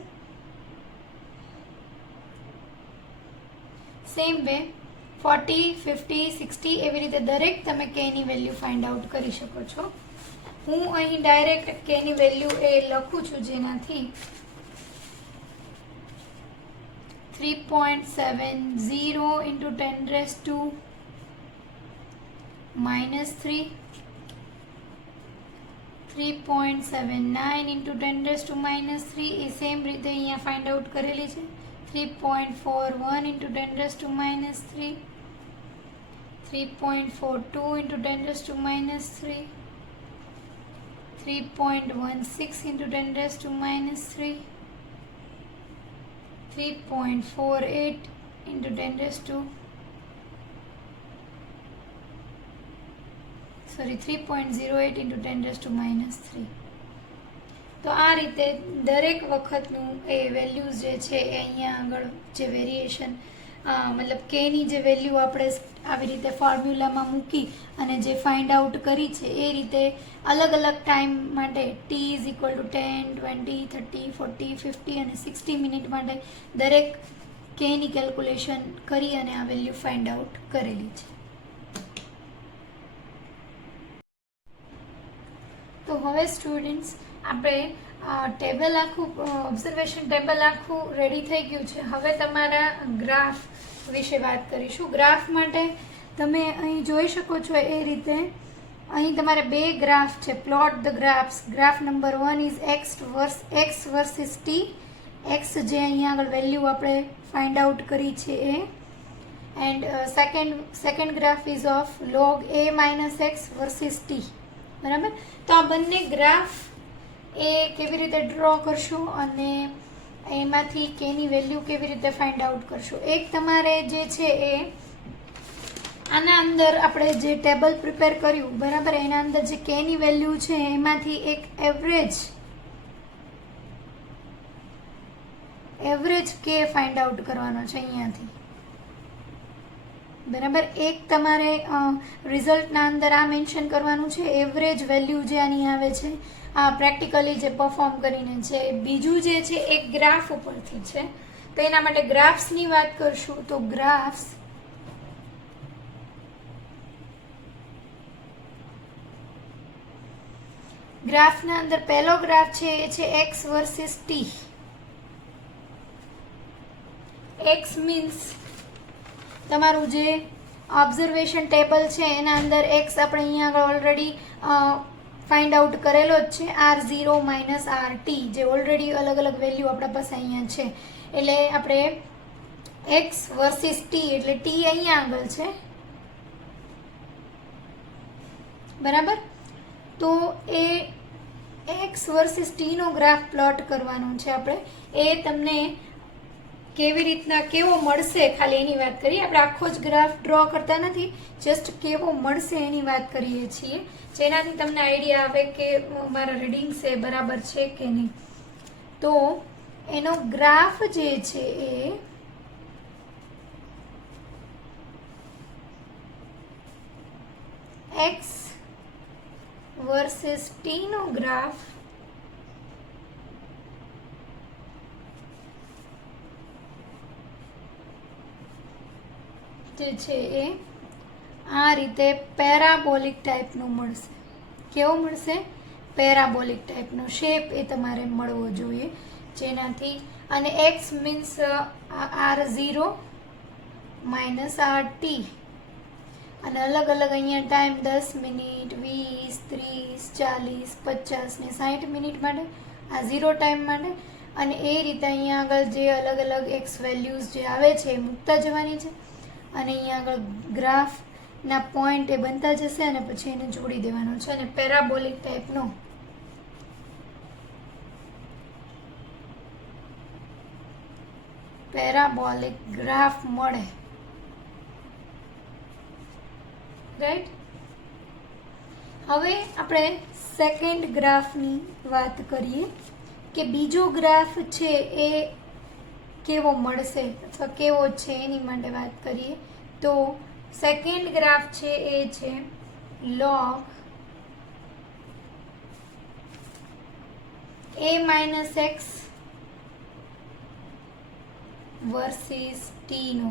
સેમ વે 40, 50, 60 એવી રીતે દરેક તમે k ની વેલ્યુ ફાઇન્ડ આઉટ કરી શકો છો. હું અહીં ડાયરેક્ટ k ની વેલ્યુ એ લખું છું, જેનાથી 3.70 into 10⁻³ 3.79 into 10⁻³ એ સેમ રીતે અહીંયા ફાઇન્ડ આઉટ કરેલી છે. 3.41 into 10⁻³, 3.42 into 10⁻³ 3.16 into 10 raised to minus 3, 3.48 into 10 raised to 3.08 into 10 raised to minus 3. તો આ રીતે દરેક વખતનું એ વેલ્યુઝ જે છે એ અહીંયા આગળ જે વેરિએશન મતલબ કેની જે વેલ્યુ આપણે આવી રીતે ફોર્મ્યુલામાં મૂકી અને જે ફાઇન્ડ આઉટ કરી છે એ રીતે અલગ અલગ ટાઈમ માટે t ઇઝ ઇક્વલ ટુ 10, 20, 30, 40, 50 અને 60 મિનિટ માટે દરેક કેની કેલ્ક્યુલેશન કરી અને આ વેલ્યુ ફાઇન્ડ આઉટ કરેલી છે. તો હવે સ્ટુડન્ટ્સ આપણે ટેબલ આખું ઓબ્ઝર્વેશન ટેબલ આખું રેડી થઈ ગયું છે. હવે તમારા ગ્રાફ વિશે વાત કરીશું. ગ્રાફ માટે તમે અહીં જોઈ શકો છો એ રીતે અહીં તમારે બે ગ્રાફ છે. Plot the graphs. Graph number 1 is x versus t. X જે અહીંયા આગળ વેલ્યુ આપણે ફાઇન્ડ આઉટ કરી છે એ. And second graph is of log a minus x versus t. બરાબર. તો આ બંને ગ્રાફ એ કેવી રીતે ડ્રો કરશું અને એમાંથી કેની વેલ્યુ કેવી રીતે ફાઇન્ડ આઉટ કરશું. એક તમારે જે છે એ આના અંદર આપણે જે ટેબલ પ્રિપેર કર્યું બરાબર એના અંદર જે કેની વેલ્યુ છે એમાંથી એક એવરેજ કે ફાઇન્ડ આઉટ કરવાનો છે અહીંયાથી. બરાબર. એક તમારે રિઝલ્ટના અંદર આ મેન્શન કરવાનું છે એવરેજ વેલ્યુ જે આની આવે છે આ પ્રેક્ટિકલી જે પરફોર્મ કરીને છે. બીજું જે છે એક ગ્રાફ ઉપરથી છે. તો એના માટે ગ્રાફ્સની વાત કરશું. તો ગ્રાફના અંદર પહેલો ગ્રાફ છે એ છે x versus t. X means તમારું જે ઓબ્ઝર્વેશન ટેબલ છે એના અંદર એક્સ આપણે અહીંયા આગળ ઓલરેડી ફાઇન્ડ આઉટ કરેલો જ છે. R0 માઇનસ RT જે ઓલરેડી અલગ અલગ વેલ્યુ આપણા પાસે અહીંયા છે. એટલે આપણે એક્સ વર્સિસ ટી એટલે ટી અહીંયા આગળ છે. બરાબર. તો એ એક્સ વર્સિસ ટીનો ગ્રાફ પ્લોટ કરવાનો છે આપણે. એ તમને કેવી રીતના કેવો મળશે ખાલી એની વાત કરીએ. આપણે આખો જ ગ્રાફ ડ્રો કરતા નથી, જસ્ટ કેવો મળશે એની વાત કરીએ છીએ, જેનાથી તમને આઈડિયા આવે કે મારા રીડિંગ્સ એ બરાબર છે કે નહીં. તો એનો ગ્રાફ જે છે એ એક્સ વર્સિસ ટીનો ગ્રાફ જે છે એ આ રીતે પેરાબોલિક ટાઈપનું મળશે. કેવો મળશે? પેરાબોલિક ટાઈપનો શેપ એ તમારે મળવો જોઈએ જેનાથી. અને x means R0 minus RT અને અલગ અલગ અહીંયા ટાઈમ 10 મિનિટ, 20, 30, 40, 50 ને 60 મિનિટ માટે આ 0 ટાઈમ માટે. અને એ રીતે અહીંયા આગળ જે અલગ અલગ એક્સ વેલ્યુઝ જે આવે છે એ મૂકતા જવાની છે. અને અહીંયા આગળ ગ્રાફના પોઈન્ટ એ બનતા જશે અને પછી એને જોડી દેવાનો છે. અને પેરાબોલિક ટાઈપનો પેરાબોલિક ગ્રાફ મળે. રાઈટ. હવે આપણે સેકન્ડ ગ્રાફની વાત કરીએ કે બીજો ગ્રાફ છે એ કેવો મળશે અથવા કેવો છે એની માટે વાત કરીએ. તો સેકન્ડ ગ્રાફ છે એ છે log a minus x versus ટીનો,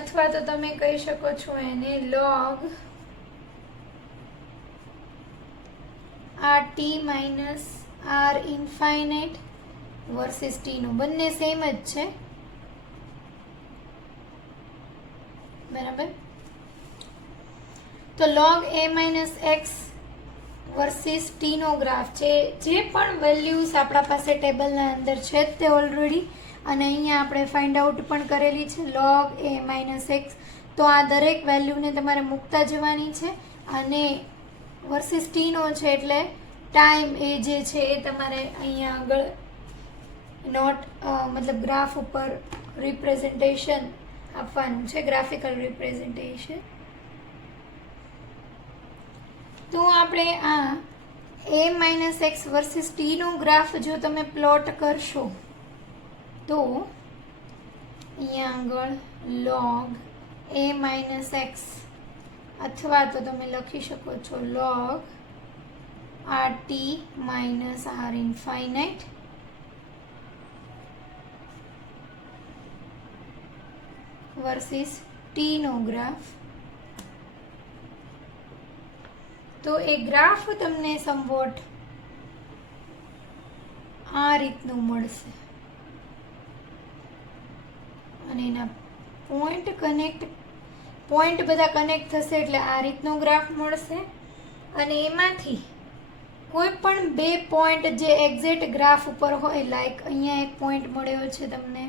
અથવા તો તમે કહી શકો છો એને log RT minus R infinite versus ટીનો. બંને સેમ જ છે. બરાબર. તો log a minus x versus ટીનો ગ્રાફ છે. જે પણ વેલ્યુઝ આપણા પાસે ટેબલના અંદર છે તે ઓલરેડી અને અહીંયા આપણે ફાઇન્ડ આઉટ પણ કરેલી છે log a માઇનસ એક્સ. તો આ દરેક વેલ્યુને તમારે મૂકતા જવાની છે અને વર્સિસ ટીનો છે એટલે ટાઈમ એ જે છે એ તમારે અહીંયા આગળ નોટ મતલબ ગ્રાફ ઉપર રિપ્રેઝન્ટેશન આપવાનું છે, ગ્રાફિકલ રિપ્રેઝન્ટેશન. તો આપણે આ a માઇનસ એક્સ વર્સિસ ટીનો ગ્રાફ જો તમે પ્લોટ કરશો તો અહીંયા આગળ log a માઇનસ એક્સ અથવા તો તમે લખી શકો છો log rt minus r infinite versus ટીનો ગ્રાફ. તો એ ગ્રાફ તમને સમવોટ આ રીતનું મળશે અને એના પોઈન્ટ બધા કનેક્ટ થશે એટલે આ રીતનો ગ્રાફ મળશે. અને એમાંથી કોઈ પણ બે પોઈન્ટ જે એક્ઝેક્ટ ગ્રાફ ઉપર હોય, લાઈક અહીંયા એક પોઈન્ટ મળ્યો છે તમને,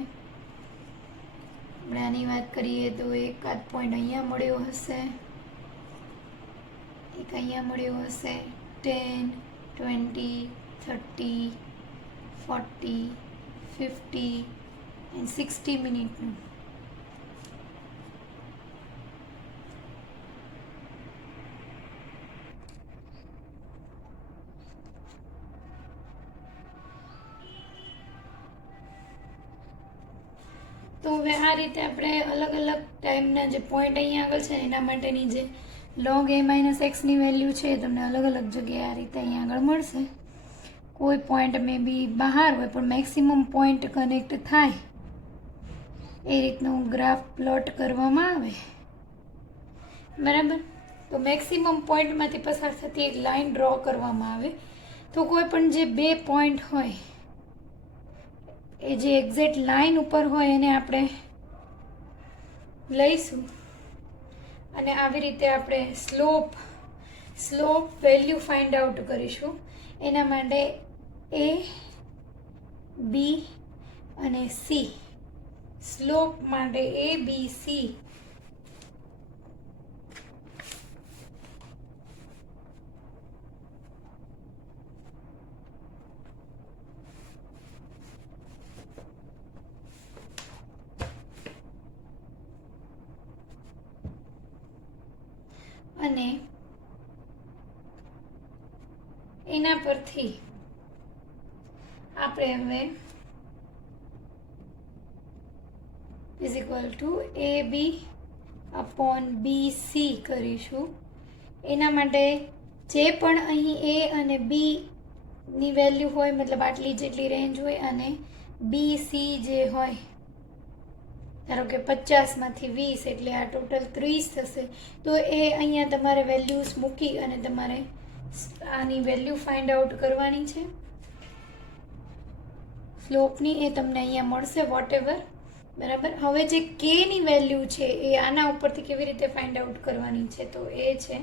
આપણે આની વાત કરીએ તો એકાદ પોઈન્ટ અહીંયા મળ્યો હશે, એક અહીંયા મળ્યો હશે, 10, 20, 30, 40, 50 and 60 મિનિટનું. તો હવે આ રીતે આપણે અલગ અલગ ટાઈમના જે પોઈન્ટ અહીંયા આગળ છે એના માટેની જે log a માઇનસ એક્સની વેલ્યુ છે એ તમને અલગ અલગ જગ્યાએ આ રીતે અહીંયા આગળ મળશે. કોઈ પોઈન્ટ મે બી બહાર હોય પણ મેક્સિમમ પોઈન્ટ કનેક્ટ થાય એ રીતનું ગ્રાફ પ્લોટ કરવામાં આવે, બરાબર. તો મેક્સિમમ પોઈન્ટમાંથી પસાર થતી એક લાઈન ડ્રો કરવામાં આવે. તો કોઈ પણ જે બે પોઈન્ટ હોય એ જે એક્ઝેક્ટ લાઈન ઉપર હોય એને આપણે લઈશું અને આવી રીતે આપણે સ્લોપ વેલ્યુ ફાઇન્ડ આઉટ કરીશું. એના માટે a, b અને c, સ્લોપ માટે a, b, c અને એના પરથી આપણે હવે is equal two AB upon BC કરીશું. એના માટે જે પણ અહીં A અને B ની વેલ્યુ હોય, મતલબ આટલી જેટલી રેન્જ હોય, અને BC જે હોય ધારો કે 50 માંથી 20 એટલે આ ટોટલ 30 થશે. તો એ અહીંયા તમારે વેલ્યુઝ મૂકી અને તમારે આની વેલ્યુ ફાઇન્ડ આઉટ કરવાની છે સ્લોપની, એ તમને અહીંયા મળશે વોટ એવર, બરાબર. હવે જે કે ની વેલ્યુ છે એ આના ઉપરથી કેવી રીતે ફાઇન્ડ આઉટ કરવાની છે, તો એ છે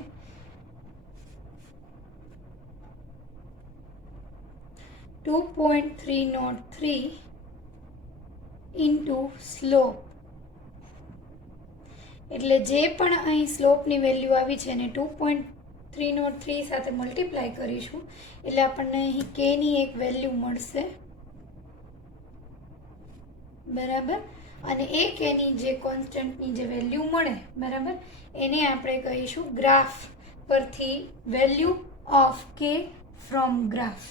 .303 ઇન્ટુ સ્લોપ. એટલે જે પણ અહીં સ્લોપની વેલ્યુ આવી છે એને 2.303 સાથે મલ્ટીપ્લાય કરીશું એટલે આપણને અહીં કે ની એક વેલ્યુ મળશે, બરાબર. અને એ કે ની જે કોન્સ્ટન્ટની જે વેલ્યુ મળે, બરાબર, એને આપણે કહીશું ગ્રાફ પરથી વેલ્યુ ઓફ કે ફ્રોમ ગ્રાફ,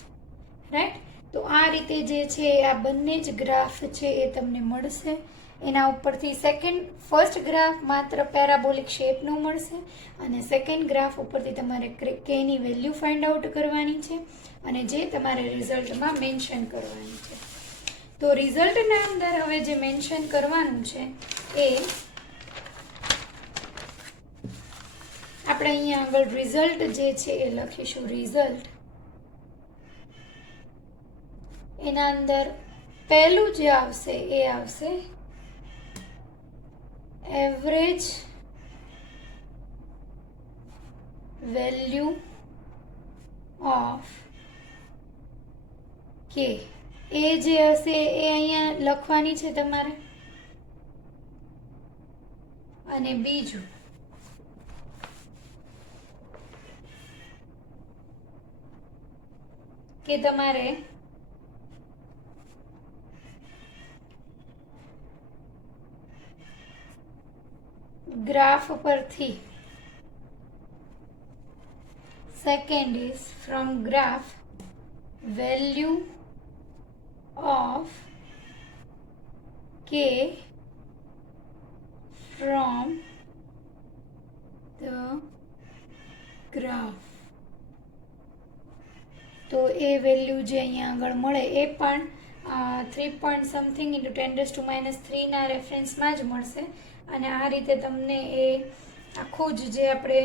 રાઈટ. તો આ રીતે જે છે આ બંને જ ગ્રાફ છે એ તમને મળશે. એના ઉપરથી ફર્સ્ટ ગ્રાફ માત્ર પેરાબોલિક શેપનું મળશે અને સેકન્ડ ગ્રાફ ઉપરથી તમારે કે ની વેલ્યુ ફાઇન્ડ આઉટ કરવાની છે અને જે તમારે રિઝલ્ટમાં મેન્શન કરવાની છે. તો રિઝલ્ટના અંદર હવે જે મેન્શન કરવાનું છે એ આપણે અહીંયા આગળ રિઝલ્ટ જે છે એ લખીશું. રિઝલ્ટ એના અંદર પહેલું જે આવશે એ આવશે એવરેજ વેલ્યુ ઓફ કે. એ જે હશે એ અહીંયા લખવાની છે તમારે. અને બીજું કે તમારે ગ્રાફ પરથી, second is from graph value of k from the graph. તો એ વેલ્યુ જે અહીંયા આગળ મળે એ પણ 3 પોઈન્ટ સમથિંગ ઇન્ટુ 10⁻³ ના રેફરન્સમાં જ મળશે. અને આ રીતે તમને એ આખું જ જે આપણે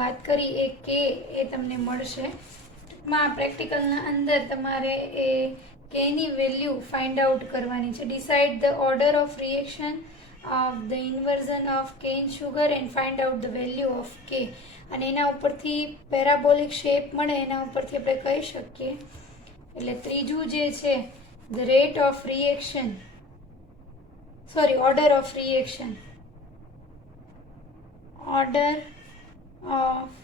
વાત કરી એ કે એ તમને મળશે. ટૂંકમાં પ્રેક્ટિકલના અંદર તમારે એ કેની વેલ્યુ ફાઇન્ડ આઉટ કરવાની છે. Decide the order of reaction of the inversion of can sugar and find out the value of કે. અને એના ઉપરથી પેરાબોલિક શેપ મળે એના ઉપરથી આપણે કહી શકીએ. એટલે ત્રીજું જે છે the rate of reaction, order of reaction, order of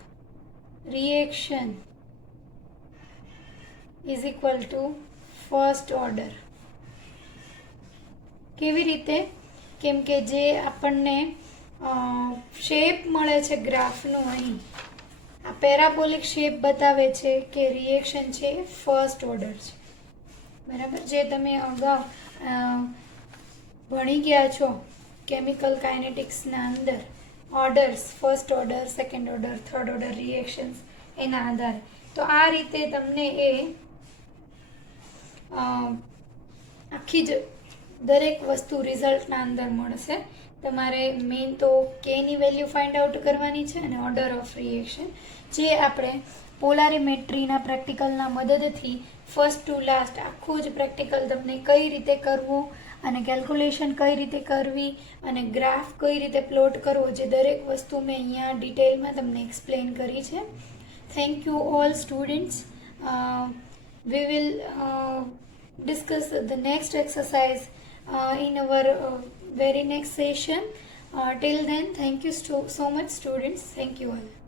reaction is equal two first order. કેવી રીતે? કેમ કે જે આપણને શેપ મળે છે ગ્રાફનું, અહીં આ પેરાબોલિક શેપ બતાવે છે કે રિએક્શન છે એ ફર્સ્ટ ઓર્ડર છે. બરાબર? જે તમે અગાઉ ભણી ગયા છો કેમિકલ કાઇનેટિક્સના અંદર orders, first order, second order, third order reactions એના આધારે. તો આ રીતે તમને એ આખી જ દરેક વસ્તુ રિઝલ્ટના અંદર મળશે. તમારે મેઇન તો કેની વેલ્યુ ફાઇન્ડ આઉટ કરવાની છે અને ઓર્ડર ઓફ રિએક્શન, જે આપણે પોલારીમેટ્રીના પ્રેક્ટિકલના મદદથી ફર્સ્ટ ટુ લાસ્ટ આખું જ પ્રેક્ટિકલ તમને કઈ રીતે કરવું અને કેલ્ક્યુલેશન કઈ રીતે કરવી અને ગ્રાફ કઈ રીતે પ્લોટ કરવો, જે દરેક વસ્તુ મેં અહીંયા ડિટેલમાં તમને એક્સપ્લેન કરી છે. Thank you all students. we will discuss the next exercise in our very next session. Till then, thank you so much students. Thank you all.